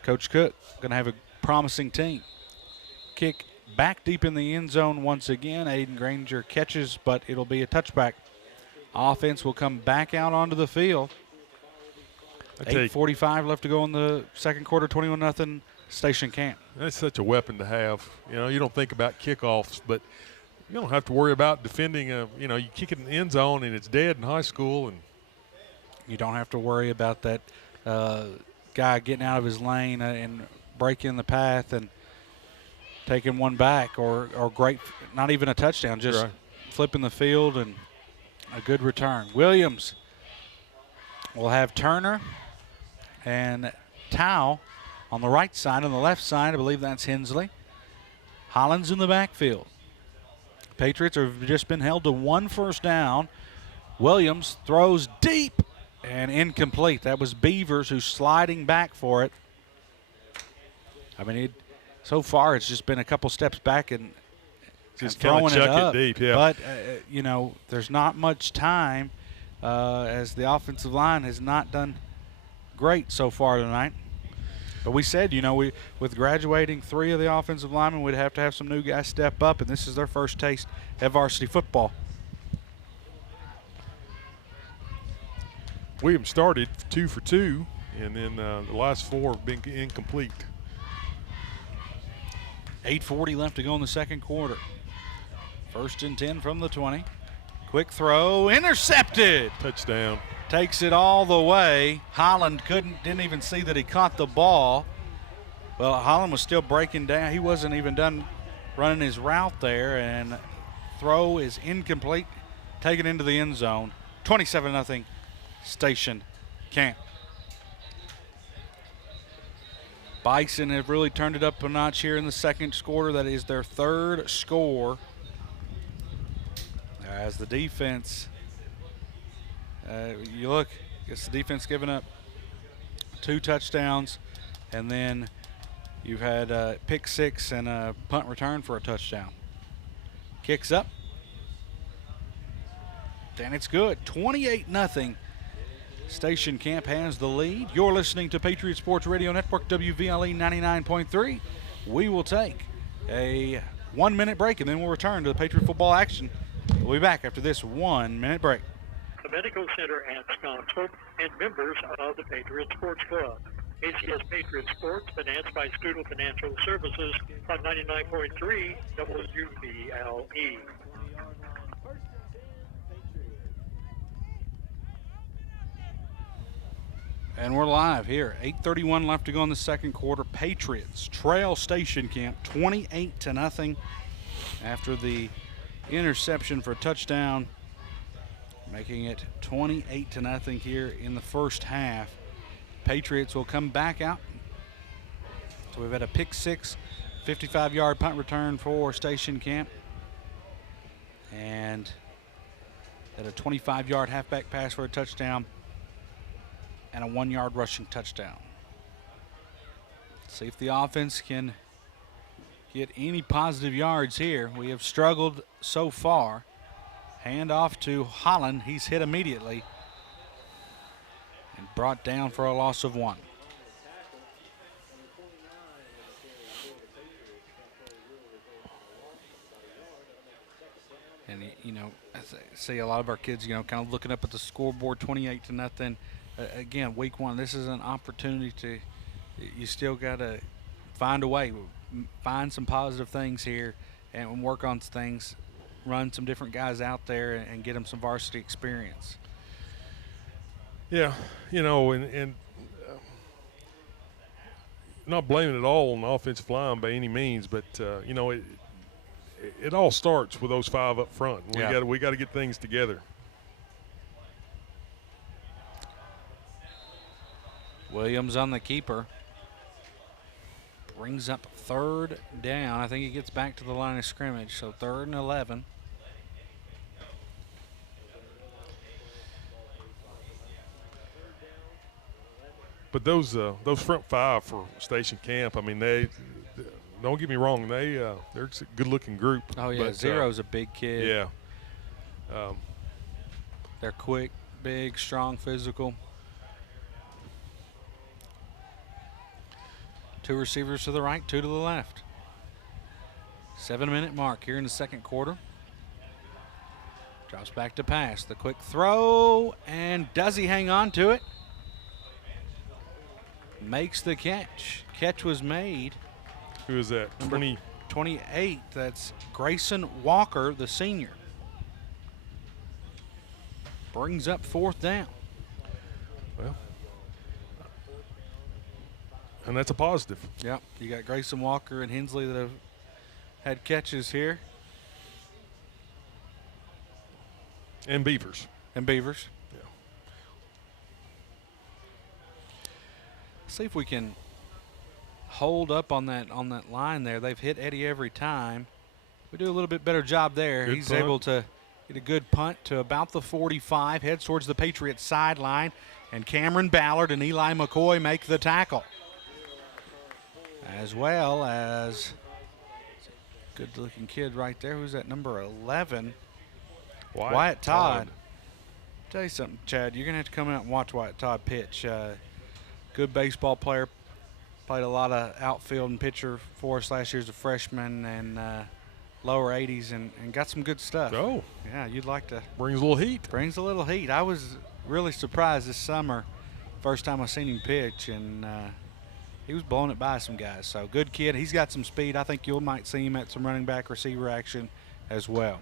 Coach Cook going to have a promising team. Kick back deep in the end zone once again. Aiden Granger catches, but it'll be a touchback. Offense will come back out onto the field. 8:45 left to go in the second quarter, 21-0 Station Camp. That's such a weapon to have. You know, you don't think about kickoffs, but you don't have to worry about defending you kick it in the end zone and it's dead in high school. And you don't have to worry about that guy getting out of his lane and breaking the path and taking one back or great, not even a touchdown, just right. Flipping the field and a good return. Williams will have Turner and Tao on the right side. On the left side, I believe that's Hensley. Hollins in the backfield. Patriots have just been held to 1 first down. Williams throws deep and incomplete. That was Beavers who's sliding back for it. I mean, so far it's just been a couple steps back and just throwing it up. Deep, yeah. But, there's not much time as the offensive line has not done great so far tonight. But we said, with graduating 3 of the offensive linemen, we'd have to have some new guys step up, and this is their first taste at varsity football. Williams started 2 for 2, and then the last 4 have been incomplete. 8:40 left to go in the second quarter. 1st and 10 from the 20. Quick throw, intercepted. Touchdown. Takes it all the way. Holland didn't even see that he caught the ball. Well, Holland was still breaking down. He wasn't even done running his route there, and throw is incomplete. Taken into the end zone. 27-0 Station Camp. Bison have really turned it up a notch here in the second quarter. That is their 3rd score. As the defense, you look, I guess the defense giving up 2 touchdowns, and then you've had pick 6 and a punt return for a touchdown. Kicks up, and it's good. 28-0. Station Camp has the lead. You're listening to Patriot Sports Radio Network, WVLE 99.3. We will take a 1-minute break, and then we'll return to the Patriot football action. We'll be back after this 1-minute break. The Medical Center at Scottsville and members of the Patriot Sports Club. ACS Patriot Sports, financed by Student Financial Services on 99.3 WVLE. And we're live here. 8:31 left to go in the second quarter. Patriots trail Station Camp 28-0 after the interception for a touchdown, making it 28-0 here in the first half. Patriots will come back out So we've had a pick six, 55-yard punt return for Station Camp. And had a 25-yard halfback pass for a touchdown and a 1-yard rushing touchdown. See if the offense can get any positive yards here. We have struggled so far. Hand off to Holland. He's hit immediately and brought down for a loss of 1. And, you know, I see a lot of our kids, you know, kind of looking up at the scoreboard, 28-0. Again, week 1, this is an opportunity to, you still got to find a way, find some positive things here and work on things, run some different guys out there and get them some varsity experience. Yeah, you know, and not blaming it all on the offensive line by any means, but, you know, it all starts with those 5 up front. We got to get things together. Williams on the keeper. Brings up 3rd down. I think he gets back to the line of scrimmage, so 3rd and 11. But those front 5 for Station Camp, I mean, they don't get me wrong, they're a good-looking group. Oh, yeah, but, Zero's a big kid. Yeah. They're quick, big, strong, physical. 2 receivers to the right, 2 to the left. 7-minute mark here in the second quarter. Drops back to pass. The quick throw, and does he hang on to it? Makes the catch. Catch was made. Who is that? 28. That's Grayson Walker, the senior. Brings up 4th down. Well, and that's a positive. Yep, you got Grayson Walker and Hensley that have had catches here. And Beavers. Yeah. Yeah. See if we can hold up on that line there. They've hit Eddie every time. We do a little bit better job there. Good He's punt. able to get a good punt to about the 45, heads towards the Patriots sideline, and Cameron Ballard and Eli McCoy make the tackle. As well as good-looking kid right there. Who's that, number 11? Wyatt Todd. Tell you something, Chad. You're going to have to come out and watch Wyatt Todd pitch. Good baseball player. Played a lot of outfield and pitcher for us last year as a freshman and lower 80s and got some good stuff. Oh. Yeah, you'd like to. Brings a little heat. Brings a little heat. I was really surprised this summer, first time I seen him pitch, and he was blowing it by some guys. So good kid. He's got some speed. I think you might see him at some running back receiver action as well.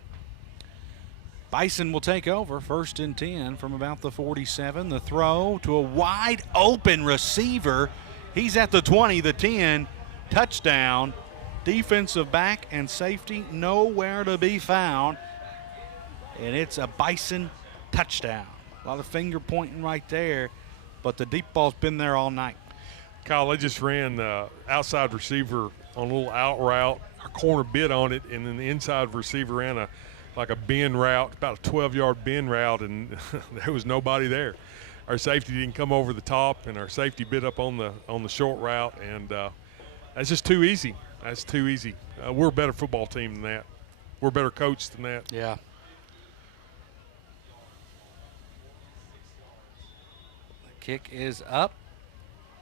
Bison will take over, 1st and 10 from about the 47. The throw to a wide open receiver. He's at the 20, the 10, touchdown. Defensive back and safety nowhere to be found. And it's a Bison touchdown. A lot of finger pointing right there, but the deep ball's been there all night. Kyle, they just ran outside receiver on a little out route. Our corner bit on it, and then the inside receiver ran a bend route, about a 12-yard bend route, and there was nobody there. Our safety didn't come over the top, and our safety bit up on the short route, and that's just too easy. That's too easy. We're a better football team than that. We're a better coach than that. Yeah. The kick is up,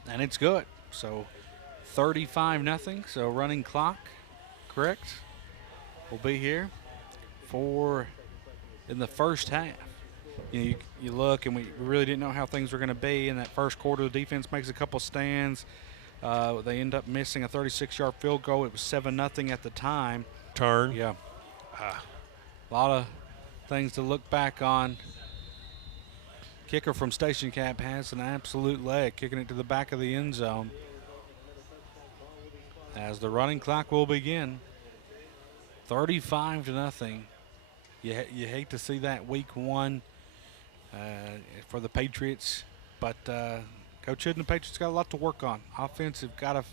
and it's good. So 35-0. So running clock, correct, will be here for in the first half. You look, and we really didn't know how things were going to be in that first quarter. The defense makes a couple stands. They end up missing a 36-yard field goal. It was 7-0 at the time. Turn. Yeah. A lot of things to look back on. Kicker from Station Camp has an absolute leg, kicking it to the back of the end zone. As the running clock will begin. 35-0. You hate to see that week 1 for the Patriots, but Coach Hood and the Patriots got a lot to work on. Offense have got to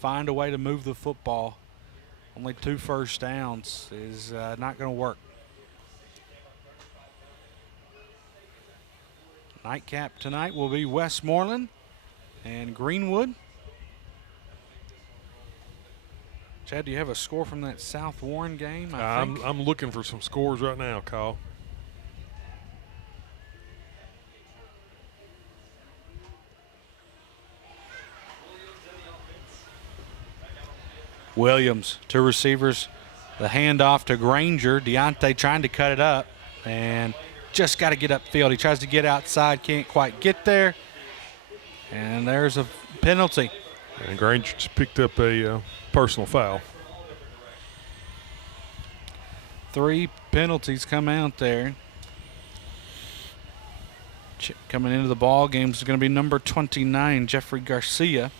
find a way to move the football. Only 2 first downs is not going to work. Nightcap tonight will be Westmoreland and Greenwood. Chad, do you have a score from that South Warren game? I'm looking for some scores right now, Kyle. Williams, 2 receivers. The handoff to Granger. Deontay trying to cut it up and just got to get upfield. He tries to get outside, can't quite get there. And there's a penalty. And Granger just picked up a personal foul. 3 penalties come out there. Coming into the ball game is going to be number 29, Jeffrey Garcia.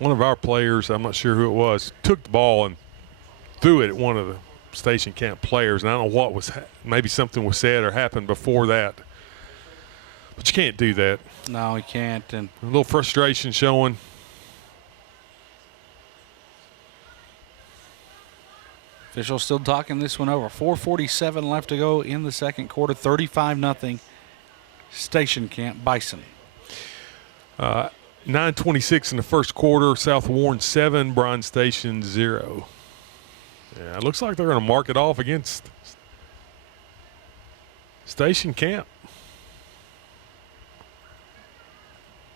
One of our players, I'm not sure who it was, took the ball and threw it at one of the station camp players. And I don't know what was, maybe something was said or happened before that. But you can't do that. No, he can't. And a little frustration showing. Officials still talking this one over. 4:47 left to go in the second quarter. 35-0 Station Camp Bison. 9:26 in the first quarter. South Warren 7, Bryan Station 0. Yeah, it looks like they're going to mark it off against Station Camp.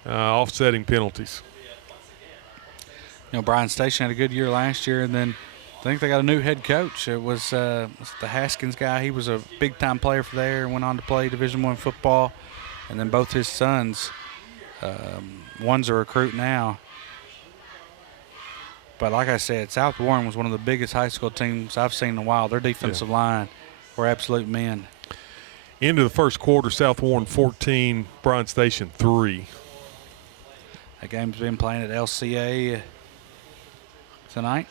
Offsetting penalties. You know, Bryan Station had a good year last year, and then I think they got a new head coach. It was the Haskins guy. He was a big-time player for there and went on to play Division I football. And then both his sons, one's a recruit now. But like I said, South Warren was one of the biggest high school teams I've seen in a while. Their defensive line were absolute men. Into the first quarter, South Warren 14, Bryan Station 3. That game's been playing at LCA tonight.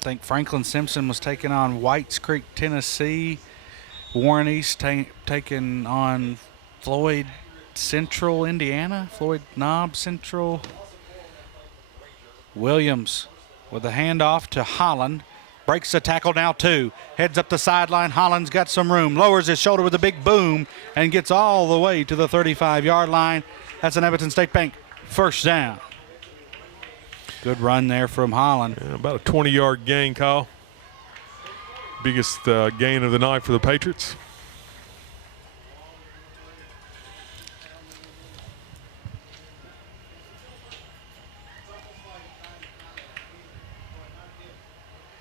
I think Franklin Simpson was taking on Whites Creek, Tennessee. Warren East taking on Floyd Central, Indiana. Floyd Knob Central. Williams with a handoff to Holland. Breaks the tackle now, too. Heads up the sideline. Holland's got some room. Lowers his shoulder with a big boom and gets all the way to the 35-yard line. That's an Evanston State Bank first down. Good run there from Holland. Yeah, about a 20-yard gain, Kyle. Biggest gain of the night for the Patriots.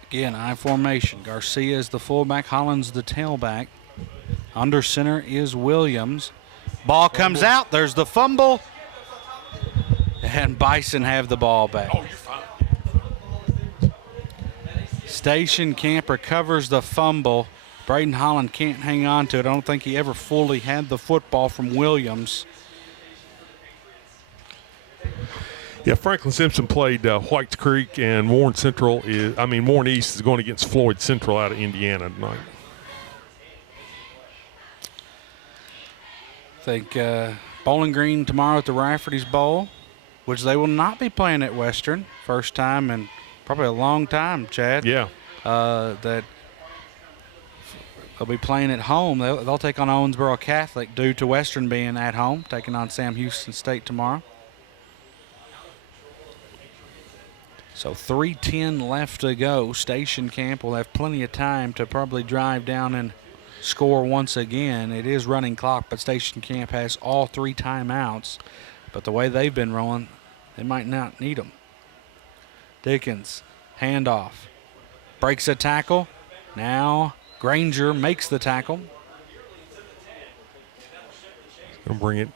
Again, I formation. Garcia is the fullback. Holland's the tailback. Under center is Williams. Ball comes out. There's the fumble. And Bison have the ball back. Oh, you're fine. Station Camp recovers the fumble. Braden Holland can't hang on to it. I don't think he ever fully had the football from Williams. Yeah, Franklin Simpson played Whites Creek, and Warren Warren East is going against Floyd Central out of Indiana tonight. I think Bowling Green tomorrow at the Rafferty's Bowl, which they will not be playing at Western. First time in probably a long time, Chad. Yeah. That they'll be playing at home. They'll take on Owensboro Catholic due to Western being at home, taking on Sam Houston State tomorrow. So 3:10 left to go. Station Camp will have plenty of time to probably drive down and score once again. It is running clock, but Station Camp has all 3 timeouts. But the way they've been rolling, they might not need them. Dickens, handoff. Breaks a tackle. Now Granger makes the tackle. Gonna bring it.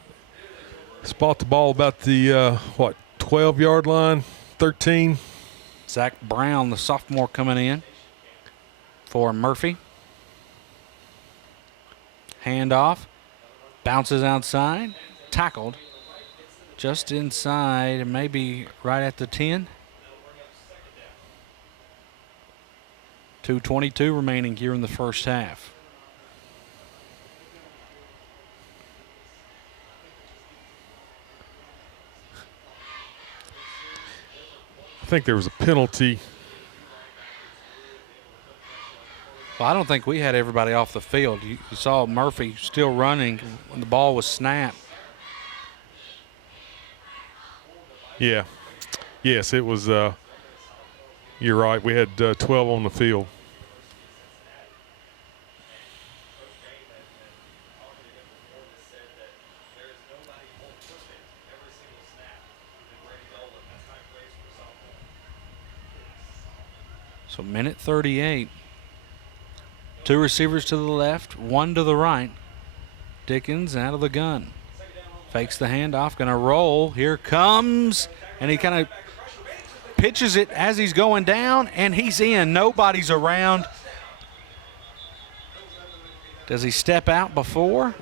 Spot the ball about the 12-yard line, 13. Zach Brown, the sophomore, coming in for Murphy. Handoff. Bounces outside. Tackled. Just inside, maybe right at the 10. 2:22 remaining here in the first half. I think there was a penalty. Well, I don't think we had everybody off the field. You saw Murphy still running when the ball was snapped. Yeah. Yes, it was. You're right. We had 12 on the field. So minute 38. 2 receivers to the left, 1 to the right. Dickens out of the gun. Fakes the handoff, gonna roll. Here comes, and he kind of pitches it as he's going down, and he's in. Nobody's around. Does he step out before?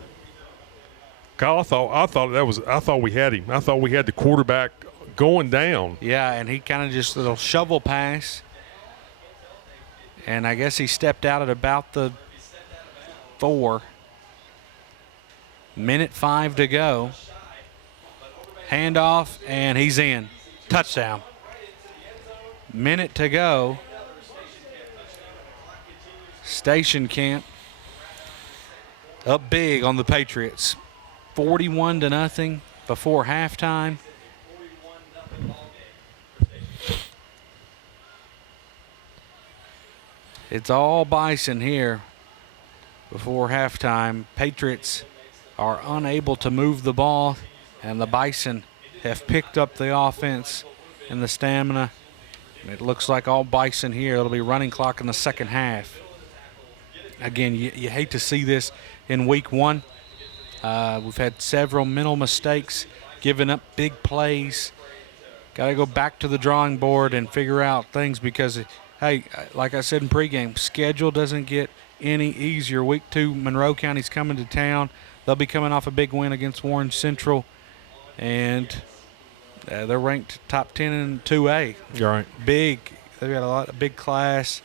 Kyle, I thought we had him. I thought we had the quarterback going down. Yeah, and he kind of just a little shovel pass. And I guess he stepped out at about the 4. Minute 5 to go. Handoff, and he's in. Touchdown. Minute to go. Station Camp up big on the Patriots. 41-0 before halftime. It's all Bison here before halftime. Patriots are unable to move the ball, and the Bison have picked up the offense and the stamina. It looks like all Bison here. It'll be running clock in the second half. Again, you hate to see this in week 1. We've had several mental mistakes, giving up big plays. Got to go back to the drawing board and figure out things because, hey, like I said in pregame, schedule doesn't get any easier. Week 2, Monroe County's coming to town. They'll be coming off a big win against Warren Central, and they're ranked top 10 in 2A. You're right. Big. They've got a big class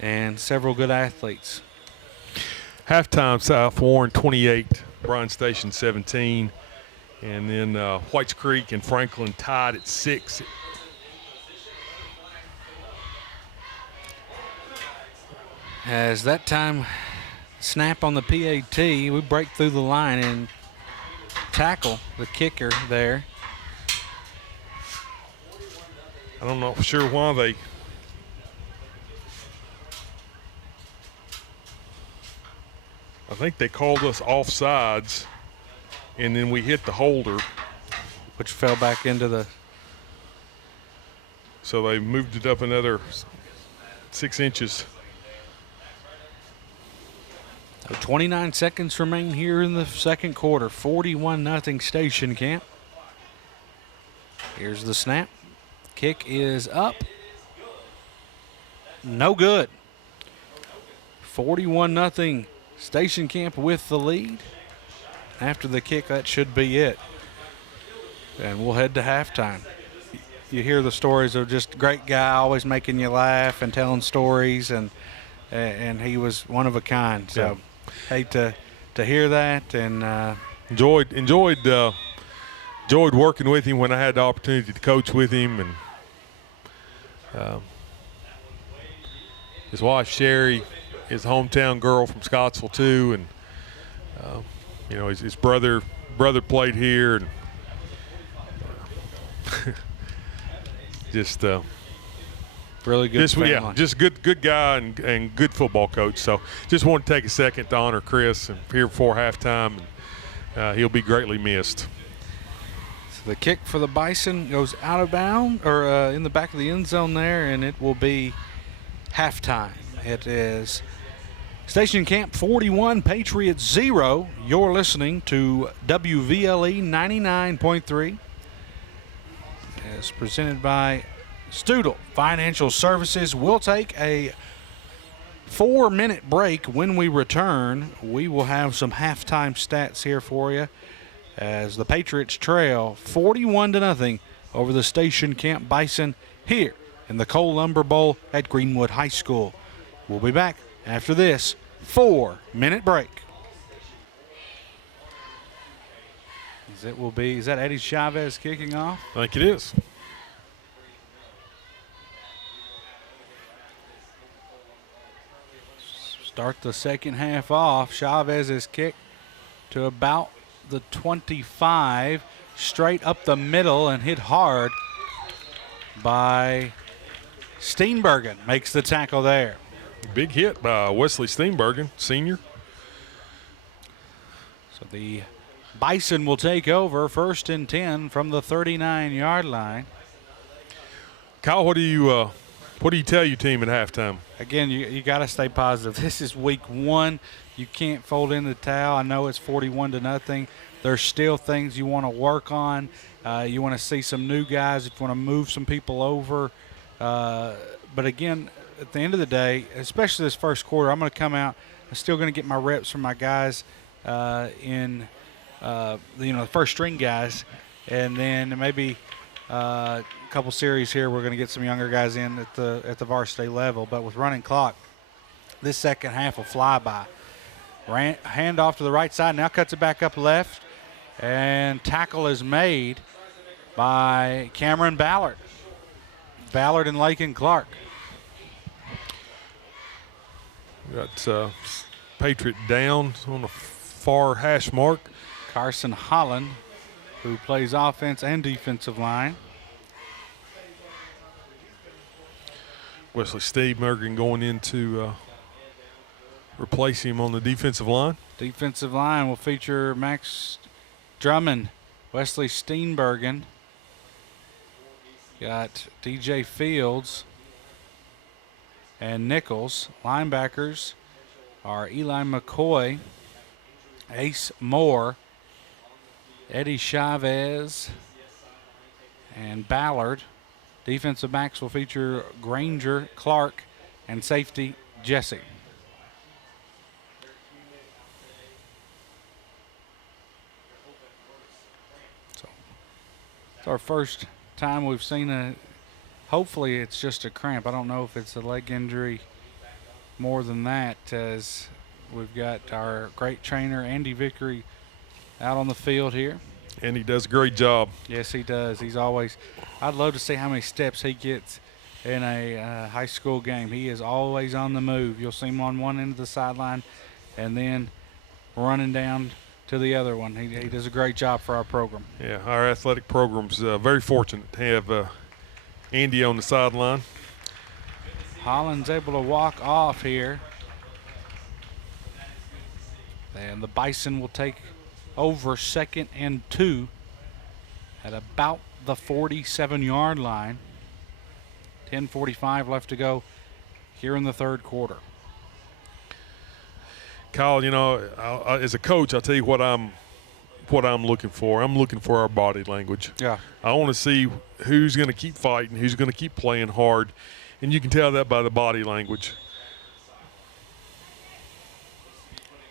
and several good athletes. Halftime, South Warren 28, Bryan Station 17, and then Whites Creek and Franklin tied at 6. As that time, snap on the PAT, we break through the line and tackle the kicker there. I don't know for sure why they. I think they called us offsides, and then we hit the holder. Which fell back into the. So they moved it up another 6 inches. 29 seconds remain here in the second quarter. 41-0 Station Camp. Here's the snap. Kick is up. No good. 41-0 Station Camp with the lead. After the kick, that should be it. And we'll head to halftime. You hear the stories of just great guy, always making you laugh and telling stories, and he was one of a kind. So hate to hear that, and enjoyed working with him when I had the opportunity to coach with him, and his wife Sherry is a hometown girl from Scottsville too, and his brother played here, and just really good family. Yeah, just good guy and good football coach. So just want to take a second to honor Chris and here before halftime, and he'll be greatly missed. So the kick for the Bison goes out of bounds, or in the back of the end zone there, and it will be halftime. It is Station Camp 41, Patriots 0. You're listening to WVLE 99.3. It's presented by Studel Financial Services. We'll take a 4-minute break. When we return, we will have some halftime stats here for you as the Patriots trail 41-0 over the Station Camp Bison here in the Cole Lumber Bowl at Greenwood High School. We'll be back after this 4-minute break. Is that Eddie Chavez kicking off? I think it is. Start the second half off. Chavez's kick to about the 25, straight up the middle and hit hard by Steenbergen. Makes the tackle there. Big hit by Wesley Steenbergen, senior. So the Bison will take over 1st and 10 from the 39-yard line. Kyle, what do you tell your team at halftime? Again, you got to stay positive. This is week 1. You can't fold in the towel. I know it's 41-0. There's still things you want to work on. You want to see some new guys. If you want to move some people over. But again, at the end of the day, especially this first quarter, I'm going to come out. I'm still going to get my reps from my guys in the first string guys, and then maybe a couple series here. We're going to get some younger guys in at the varsity level. But with running clock, this second half will fly by. Hand off to the right side, now cuts it back up left, and tackle is made by Cameron Ballard. Ballard and Lakin Clark. We got Patriot down on the far hash mark. Carson Holland, who plays offense and defensive line. Wesley Steenbergen going in to replace him on the defensive line. Defensive line will feature Max Drummond, Wesley Steenbergen. Got DJ Fields and Nichols. Linebackers are Eli McCoy, Ace Moore, Eddie Chavez, and Ballard. Defensive backs will feature Granger, Clark, and safety Jesse. So it's our first time we've seen hopefully it's just a cramp. I don't know if it's a leg injury more than that, as we've got our great trainer Andy Vickery out on the field here. And he does a great job. Yes, he does. I'd love to see how many steps he gets in a high school game. He is always on the move. You'll see him on one end of the sideline and then running down to the other one. He does a great job for our program. Yeah, our athletic program's very fortunate to have Andy on the sideline. Holland's able to walk off here. And the Bison will take over 2nd and 2 at about the 47-yard line. 10:45 left to go here in the third quarter. Kyle, as a coach, I'll tell you what I'm looking for. I'm looking for our body language. Yeah. I want to see who's going to keep fighting, who's going to keep playing hard, and you can tell that by the body language.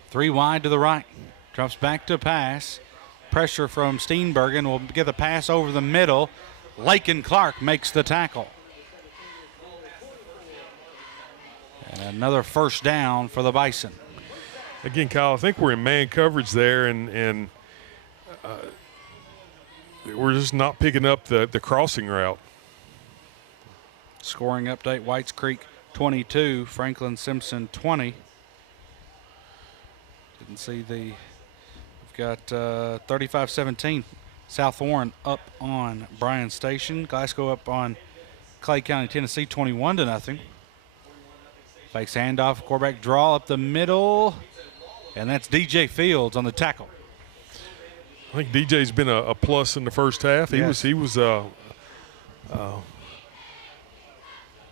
3 wide to the right. Drops back to pass. Pressure from Steenbergen will get the pass over the middle. Lakin Clark makes the tackle. And another first down for the Bison. Again, Kyle, I think we're in man coverage there, and we're just not picking up the crossing route. Scoring update, Whites Creek 22, Franklin Simpson 20. Didn't see we've got 35-17, South Warren up on Bryan Station. Glasgow up on Clay County, Tennessee, 21-0. Fakes handoff, quarterback draw up the middle, and that's DJ Fields on the tackle. I think DJ's been a plus in the first half. He was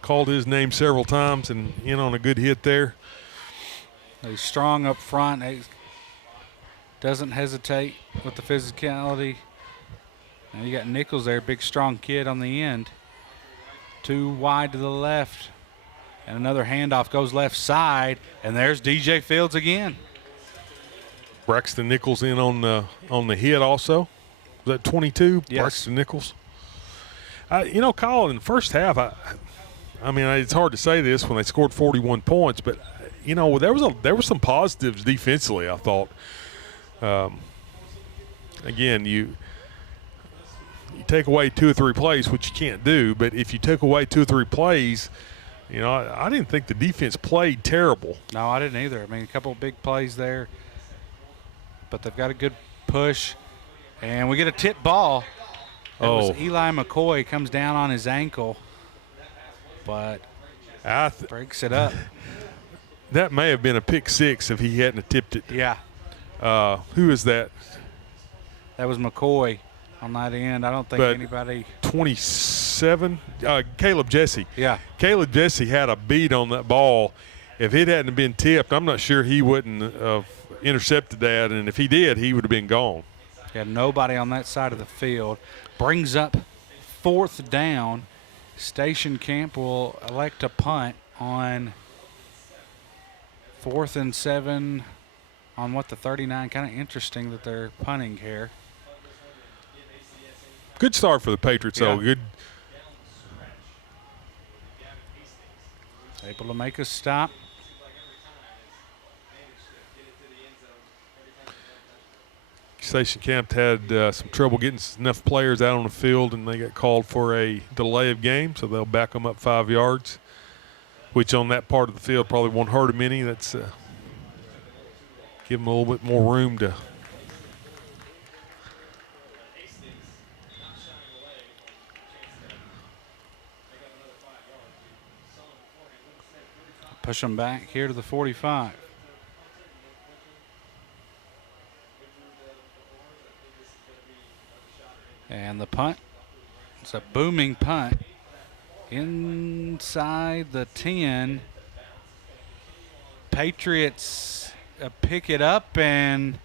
called his name several times and in on a good hit there. He's strong up front. He doesn't hesitate with the physicality. Now you got Nichols there, big strong kid on the end. 2 wide to the left. And another handoff goes left side, and there's DJ Fields again. Braxton Nichols in on the hit also. Was that 22? Yes. Braxton Nichols. Kyle, in the first half, I mean, it's hard to say this when they scored 41 points, but there were some positives defensively, I thought. Again, you take away 2 or 3 plays, which you can't do, but if you took away 2 or 3 plays, I didn't think the defense played terrible. No, I didn't either. I mean, a couple of big plays there, but they've got a good push. And we get a tip ball. That was Eli McCoy, comes down on his ankle, but breaks it up. That may have been a pick 6 if he hadn't have tipped it. Yeah. Who is that? That was McCoy on that end. I don't think anybody. 27, Caleb Jesse. Yeah. Caleb Jesse had a beat on that ball. If it hadn't been tipped, I'm not sure he wouldn't have intercepted that, and if he did, he would have been gone. Yeah, nobody on that side of the field. Brings up 4th down. Station Camp will elect a punt on 4th and 7 on the 39. Kind of interesting that they're punting here. Good start for the Patriots, though. Good. Able to make a stop. Station Camp had some trouble getting enough players out on the field, and they got called for a delay of game, so they'll back them up 5 yards, which on that part of the field probably won't hurt them any. That's give them a little bit more room to. Push them back here to the 45. And the punt, it's a booming punt inside the 10. Patriots pick it up and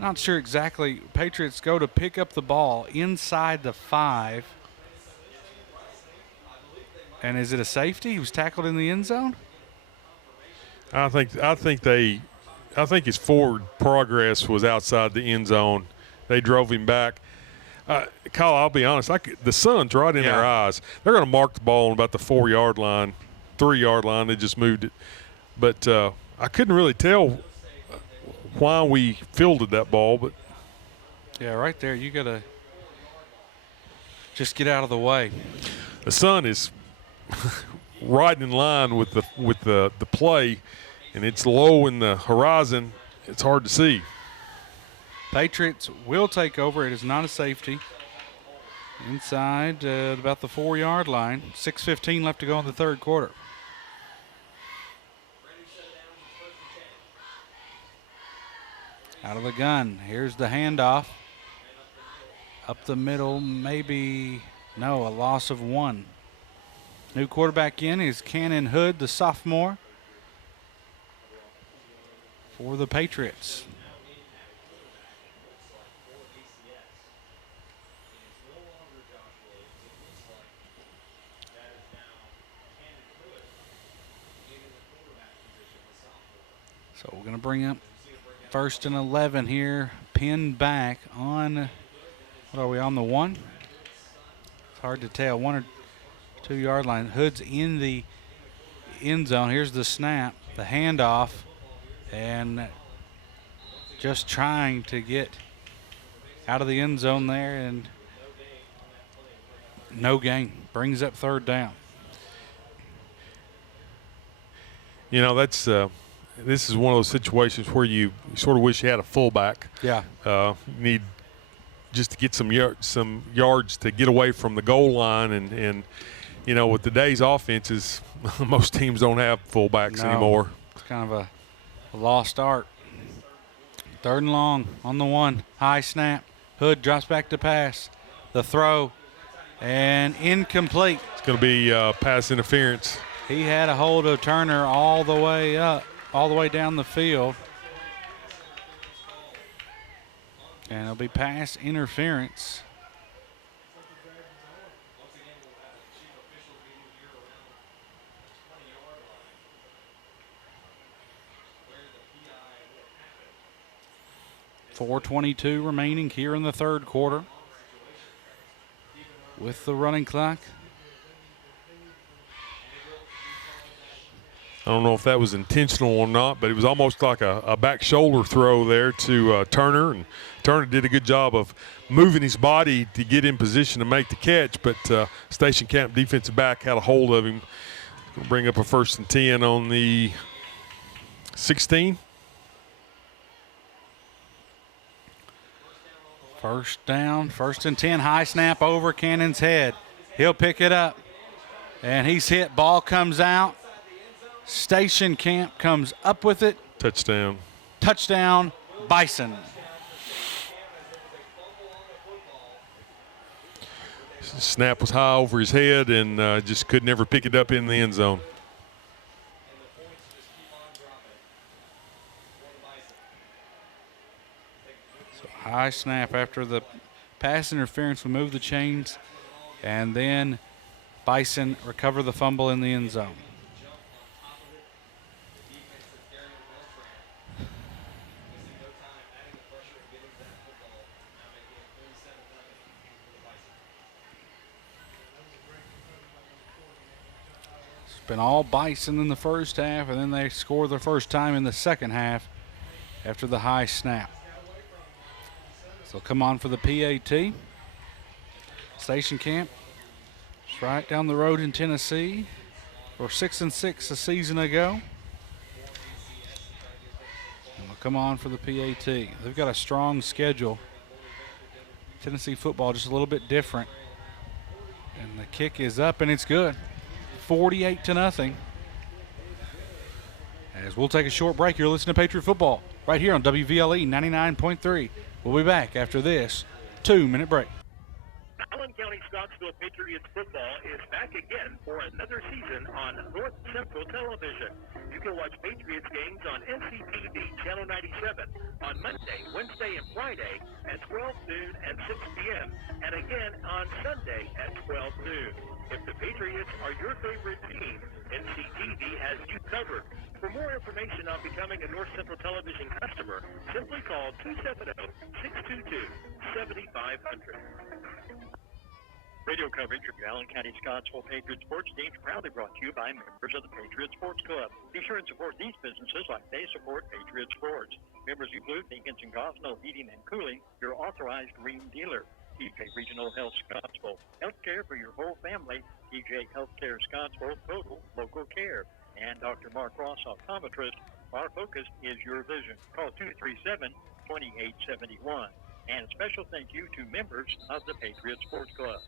not sure exactly. Patriots go to pick up the ball inside the 5. And is it a safety? He was tackled in the end zone? I think his forward progress was outside the end zone. They drove him back. Kyle, I'll be honest, the sun's right in their eyes. They're going to mark the ball on about the 4-yard line, 3-yard line. They just moved it. But I couldn't really tell why we fielded that ball. But yeah, right there, you got to just get out of the way. The sun is right in line with the play, and it's low in the horizon. It's hard to see. Patriots will take over. It is not a safety. Inside about the 4-yard line. 6:15 left to go in the third quarter. Out of the gun. Here's the handoff. Up the middle, maybe, no, a loss of 1. New quarterback in is Cannon Hood, the sophomore, for the Patriots. So we're going to bring up 1st and 11 here, pinned back on, what are we, on the 1? It's hard to tell, 1 or 2-yard line. Hood's in the end zone. Here's the snap, the handoff, and just trying to get out of the end zone there, and no gain. Brings up 3rd down. This is one of those situations where you sort of wish you had a fullback. Yeah. Need just to get some yards to get away from the goal line, and with today's offenses, most teams don't have fullbacks anymore. It's kind of a lost art. 3rd and long on the 1. High snap. Hood drops back to pass. The throw, and incomplete. It's going to be pass interference. He had a hold of Turner all the way up, all the way down the field. And it'll be pass interference. 4:22 remaining here in the third quarter with the running clock. I don't know if that was intentional or not, but it was almost like a back shoulder throw there to Turner, and Turner did a good job of moving his body to get in position to make the catch, but Station Camp defensive back had a hold of him. Gonna bring up a 1st and 10 on the 16. First down, 1st and 10, high snap over Cannon's head. He'll pick it up, and he's hit. Ball comes out. Station Camp comes up with it. Touchdown. Touchdown, Bison. Snap was high over his head and just could never pick it up in the end zone. So high snap after the pass interference. We move the chains, and then Bison recover the fumble in the end zone. Been all Bison in the first half, and then they score their first time in the second half after the high snap. So come on for the PAT. Station Camp, it's right down the road in Tennessee. We're 6-6 a season ago. And we'll come on for the PAT. They've got a strong schedule. Tennessee football just a little bit different. And the kick is up, and it's good. 48-0. As we'll take a short break, you're listening to Patriot Football right here on WVLE 99.3. We'll be back after this 2-minute break. Allen County-Scottsville Patriots football is back again for another season on North Central Television. You can watch Patriots games on NCTV Channel 97 on Monday, Wednesday, and Friday at 12 noon and 6 p.m. and again on Sunday at 12 noon. If the Patriots are your favorite team, NCTV has you covered. For more information on becoming a North Central Television customer, simply call 270-622-7500. Radio coverage of the Allen County-Scottsville Patriots sports teams proudly brought to you by members of the Patriot Sports Club. Be sure and support these businesses like they support Patriot Sports. Members include Dinkins and Gosnell Heating and Cooling, your authorized green dealer. TJ Regional Health Scottsville. Healthcare for your whole family. TJ Healthcare Scottsville, total local care. And Dr. Mark Ross, optometrist. Our focus is your vision. Call 237-2871. And a special thank you to members of the Patriot Sports Club.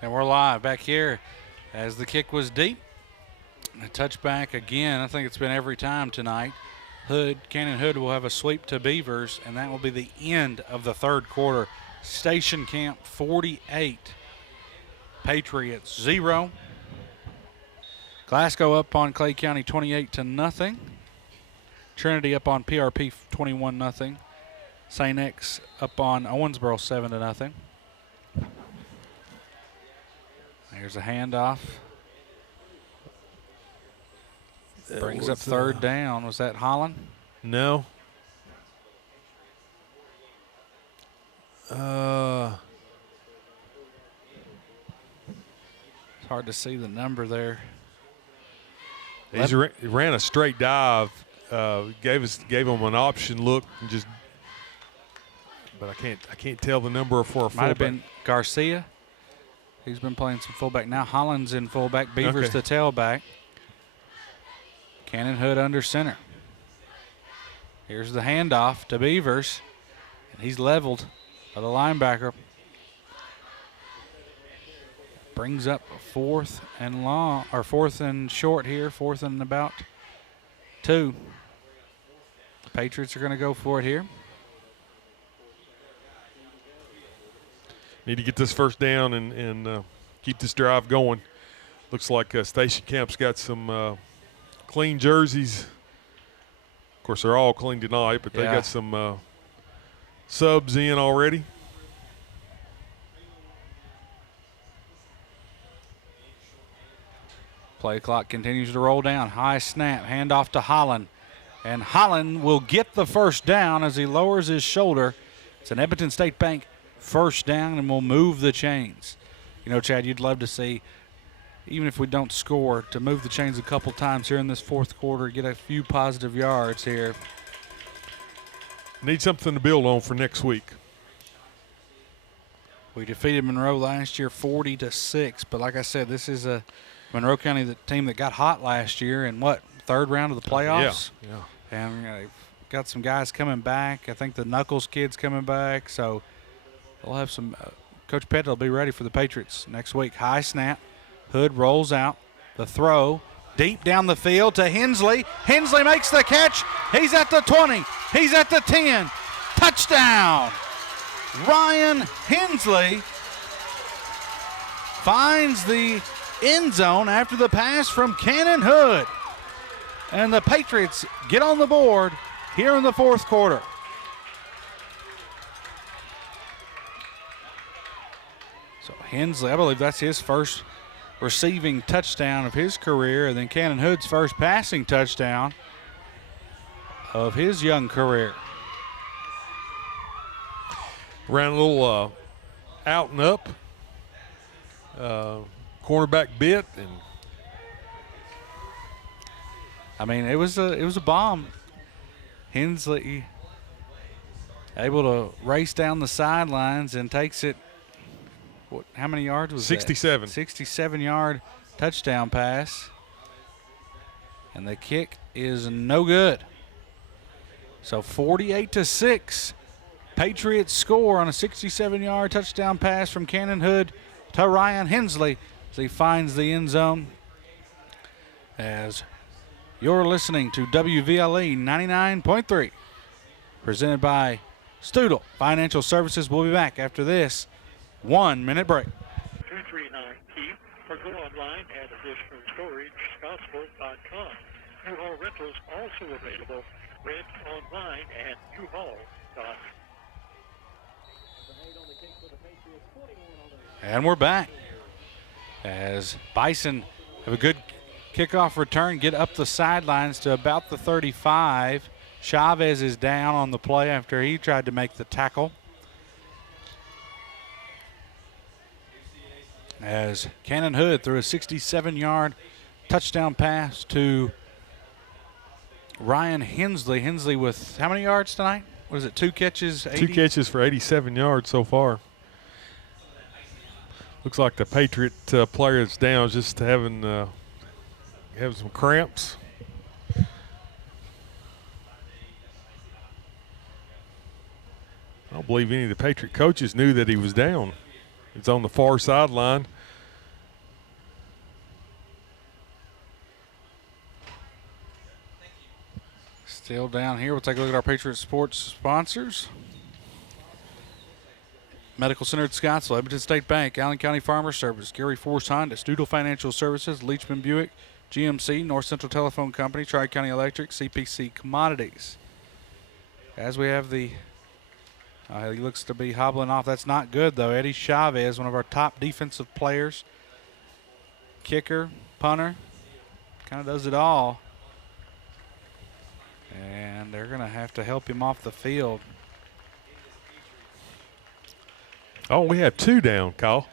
And we're live back here as the kick was deep. A touchback again. I think it's been every time tonight. Cannon Hood will have a sweep to Beavers, and that will be the end of the third quarter. Station Camp 48, Patriots 0. Glasgow up on Clay County 28-0. Trinity up on PRP 21-0. St. X up on Owensboro 7-0. Here's a handoff. Brings up third down. Was that Holland? No. It's hard to see the number there. He ran a straight dive, gave him an option look, and just. But I can't tell the number for a fullback. Might have been Garcia. He's been playing some fullback. Now Holland's in fullback. Beavers the tailback. Cannon Hood under center. Here's the handoff to Beavers. And he's leveled by the linebacker. Brings up fourth and long, or fourth and short here. Fourth and about 2. The Patriots are going to go for it here. Need to get this first down and keep this drive going. Looks like Station Camp's got some clean jerseys. Of course, they're all clean tonight, but they got some subs in already. Play clock continues to roll down. High snap, handoff to Holland. And Holland will get the first down as he lowers his shoulder. It's an Edmonton State Bank first down and will move the chains. You know, Chad, you'd love to see, even if we don't score, to move the chains a couple times here in this fourth quarter, get a few positive yards here. Need something to build on for next week. We defeated Monroe last year 40-6, but like I said, this is a Monroe County team that got hot last year in third round of the playoffs. Yeah. And they've got some guys coming back. I think the Knuckles kid's coming back, so they'll have some. Coach Pettit will be ready for the Patriots next week. High snap, Hood rolls out, the throw deep down the field to Hensley. Hensley makes the catch. He's at the 20. He's at the 10. Touchdown! Ryan Hensley finds the end zone after the pass from Cannon Hood. And the Patriots get on the board here in the fourth quarter. So Hensley, I believe that's his first receiving touchdown of his career, and then Cannon Hood's first passing touchdown of his young career. Ran a little out and up, cornerback bit, and I mean, it was a bomb. Hensley able to race down the sidelines and takes it. How many yards was 67. that? 67-yard touchdown pass. And the kick is no good. So 48-6. Patriots score on a 67-yard touchdown pass from Cannon Hood to Ryan Hensley as he finds the end zone. As you're listening to WVLE 99.3, presented by Studel Financial Services. We'll be back after this 1-minute break. 239-T or go online at additionalstorage.scottsville.com. U-Haul rentals also available. Rent online at uhaul.com. And we're back as Bison have a good kickoff return, get up the sidelines to about the 35. Chavez is down on the play after he tried to make the tackle. As Cannon Hood threw a 67-yard touchdown pass to Ryan Hensley. Hensley with how many yards tonight? What is it, 2 catches? 80? 2 catches for 87 yards so far. Looks like the Patriot player that's down is just having some cramps. I don't believe any of the Patriot coaches knew that he was down. It's on the far sideline. Still down here. We'll take a look at our Patriot Sports sponsors. Medical Center at Scottsville, Edmonton State Bank, Allen County Farmer Service, Gary Force Honda, Studel Financial Services, Leachman Buick, GMC, North Central Telephone Company, Tri-County Electric, CPC Commodities. As we have the, he looks to be hobbling off. That's not good, though. Eddie Chavez, one of our top defensive players, kicker, punter, kind of does it all. And they're going to have to help him off the field. Oh, we have 2 down, Kyle.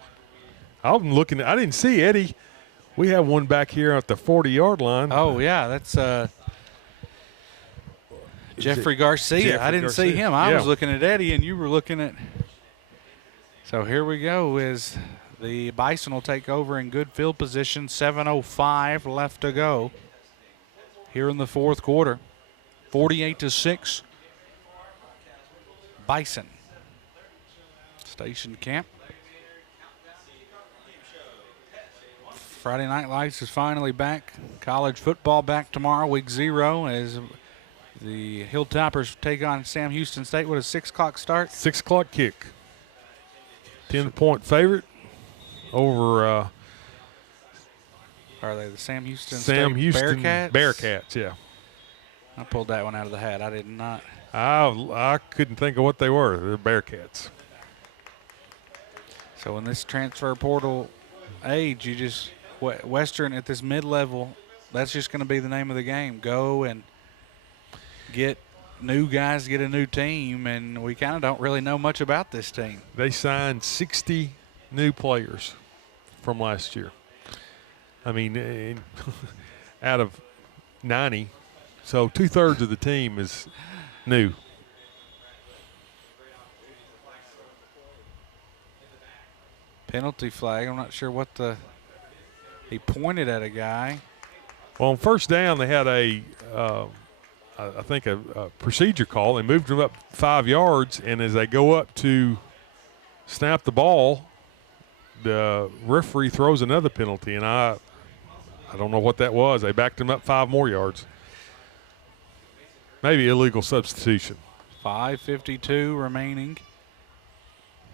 I'm looking. I didn't see Eddie. We have one back here at the 40-yard line. Oh, yeah, that's Jeffrey Garcia. I didn't see him. I was looking at Eddie, and you were looking at. So here we go as the Bison will take over in good field position. 7:05 left to go here in the fourth quarter. 48-6. Bison. Station camp. Friday Night Lights is finally back. College football back tomorrow, week 0, as the Hilltoppers take on Sam Houston State. What a 6 o'clock start? 6 o'clock kick. 10-point favorite over. Are they the Sam Houston Sam State Houston Bearcats? Bearcats, yeah. I pulled that one out of the hat. I did not. I couldn't think of what they were. They're Bearcats. So in this transfer portal age, Western at this mid-level, that's just going to be the name of the game. Go and get new guys, get a new team, and we kind of don't really know much about this team. They signed 60 new players from last year. I mean, out of 90, so 2/3 of the team is new. Penalty flag. I'm not sure what he pointed at a guy. Well, on first down, they had I think a procedure call. They moved them up 5 yards, and as they go up to snap the ball, the referee throws another penalty, and I don't know what that was. They backed him up 5 more yards. Maybe illegal substitution. 5:52 remaining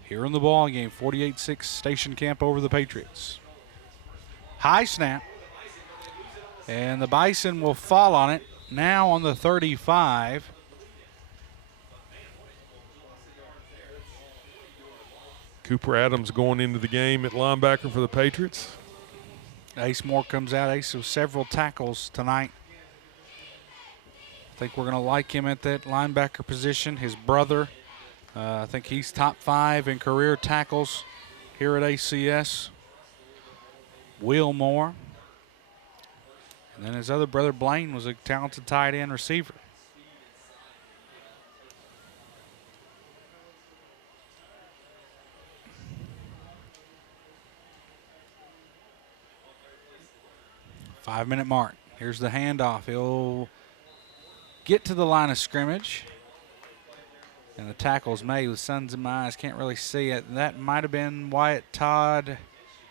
here in the ball game. 48-6 Station Camp over the Patriots. High snap, and the Bison will fall on it. Now on the 35. Cooper Adams going into the game at linebacker for the Patriots. Ace Moore comes out. Ace with several tackles tonight. I think we're going to like him at that linebacker position. His brother, I think he's top 5 in career tackles here at ACS. Will Moore. And then his other brother, Blaine, was a talented tight end receiver. Five-minute mark. Here's the handoff. He'll get to the line of scrimmage. And the tackle's made with suns in my eyes. Can't really see it. That might have been Wyatt Todd,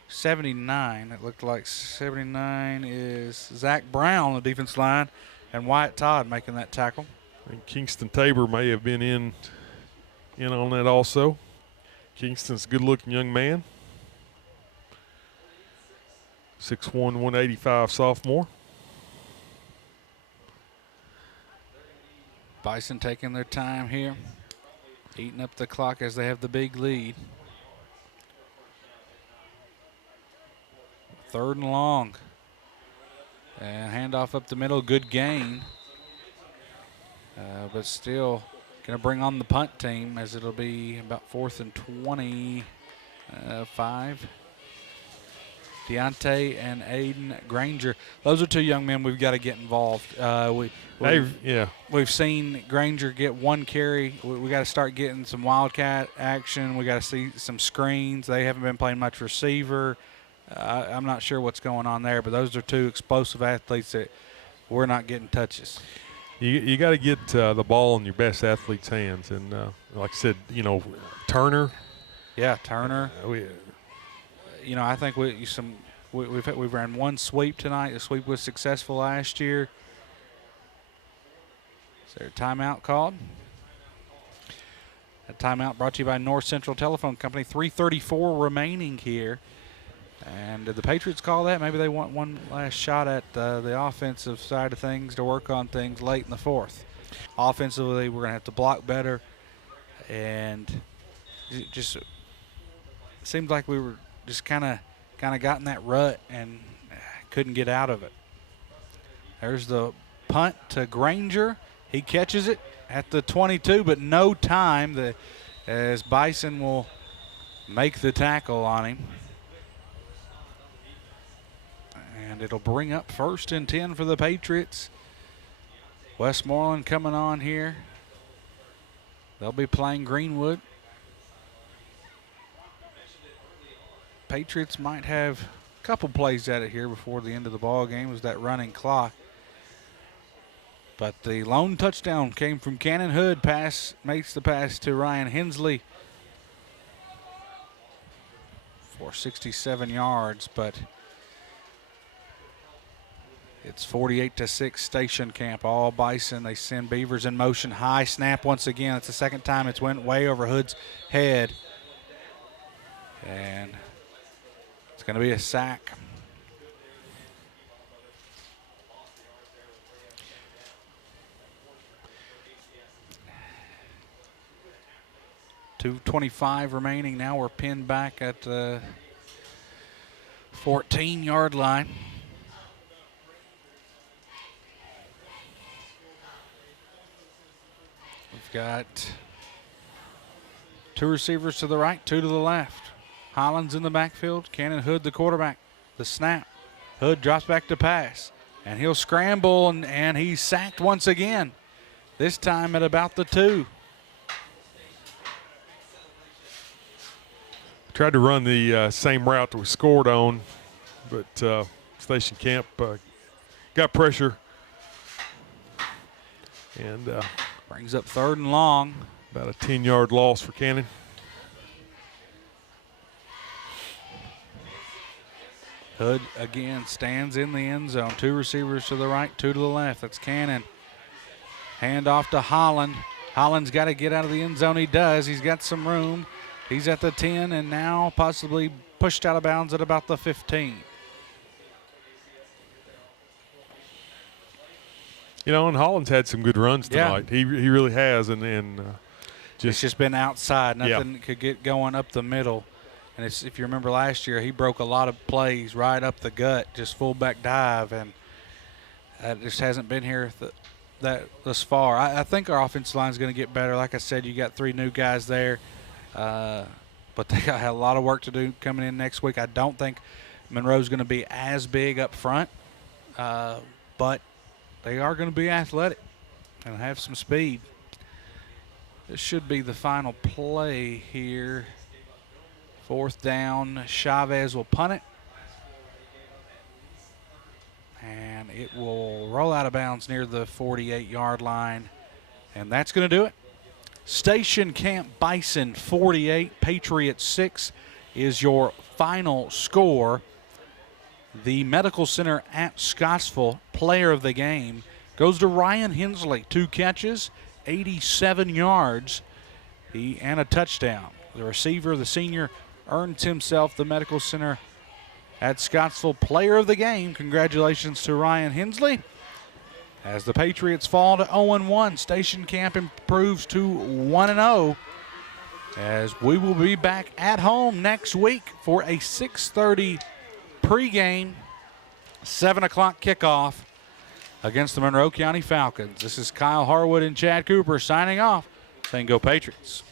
79. It looked like 79 is Zach Brown on the defense line, and Wyatt Todd making that tackle. And Kingston Tabor may have been in on that also. Kingston's a good-looking young man. 6'1", 185 sophomore. Bison taking their time here, eating up the clock as they have the big lead. 3rd and long. And handoff up the middle, good gain. But still going to bring on the punt team as it'll be about 4th and 25. Deontay and Aiden Granger. Those are 2 young men we've got to get involved. We've seen Granger get 1 carry. We got to start getting some wildcat action. We got to see some screens. They haven't been playing much receiver. I'm not sure what's going on there, but those are 2 explosive athletes that we're not getting touches. You got to get the ball in your best athlete's hands, and like I said, Turner. Yeah, Turner. I think we've ran 1 sweep tonight. The sweep was successful last year. Is there a timeout called? A timeout brought to you by North Central Telephone Company. 3:34 remaining here. And did the Patriots call that? Maybe they want one last shot at the offensive side of things to work on things late in the 4th. Offensively, we're going to have to block better. And it just seemed like we were just kind of got in that rut and couldn't get out of it. There's the punt to Granger. He catches it at the 22, but no time as Bison will make the tackle on him. And it'll bring up 1st and 10 for the Patriots. Westmoreland coming on here. They'll be playing Greenwood. Patriots might have a couple plays at it here before the end of the ball game. Was that running clock. But the lone touchdown came from Cannon Hood. Makes the pass to Ryan Hensley for 67 yards, but it's 48-6 Station Camp. All Bison. They send Beavers in motion. High snap once again. It's the 2nd time it's went way over Hood's head. And it's going to be a sack. .225 remaining. Now we're pinned back at 14-yard line. We've got 2 receivers to the right, 2 to the left. Hollins in the backfield. Cannon Hood, the quarterback. The snap. Hood drops back to pass. And he'll scramble, and he's sacked once again. This time at about the 2. Tried to run the same route that we scored on, but Station Camp got pressure. And brings up 3rd and long. About a 10-yard loss for Cannon. Hood again stands in the end zone. 2 receivers to the right, 2 to the left. That's Cannon. Hand off to Holland. Holland's got to get out of the end zone. He does. He's got some room. He's at the 10 and now possibly pushed out of bounds at about the 15. You know, and Holland's had some good runs tonight. Yeah. He really has, and it's just been outside. Nothing could get going up the middle. And if you remember last year, he broke a lot of plays right up the gut, just fullback dive, and it just hasn't been here thus far. I think our offensive line is going to get better. Like I said, you got 3 new guys there, but they got a lot of work to do coming in next week. I don't think Monroe's going to be as big up front, but they are going to be athletic and have some speed. This should be the final play here. 4th down, Chavez will punt it. And it will roll out of bounds near the 48-yard line. And that's going to do it. Station Camp Bison 48, Patriots 6 is your final score. The Medical Center at Scottsville player of the game goes to Ryan Hensley. 2 catches, 87 yards, and a touchdown. The receiver, the senior, earns himself the Medical Center at Scottsville player of the game. Congratulations to Ryan Hensley. As the Patriots fall to 0-1, Station Camp improves to 1-0. As we will be back at home next week for a 6:30 pregame, 7 o'clock kickoff against the Monroe County Falcons. This is Kyle Harwood and Chad Cooper signing off, saying go Patriots.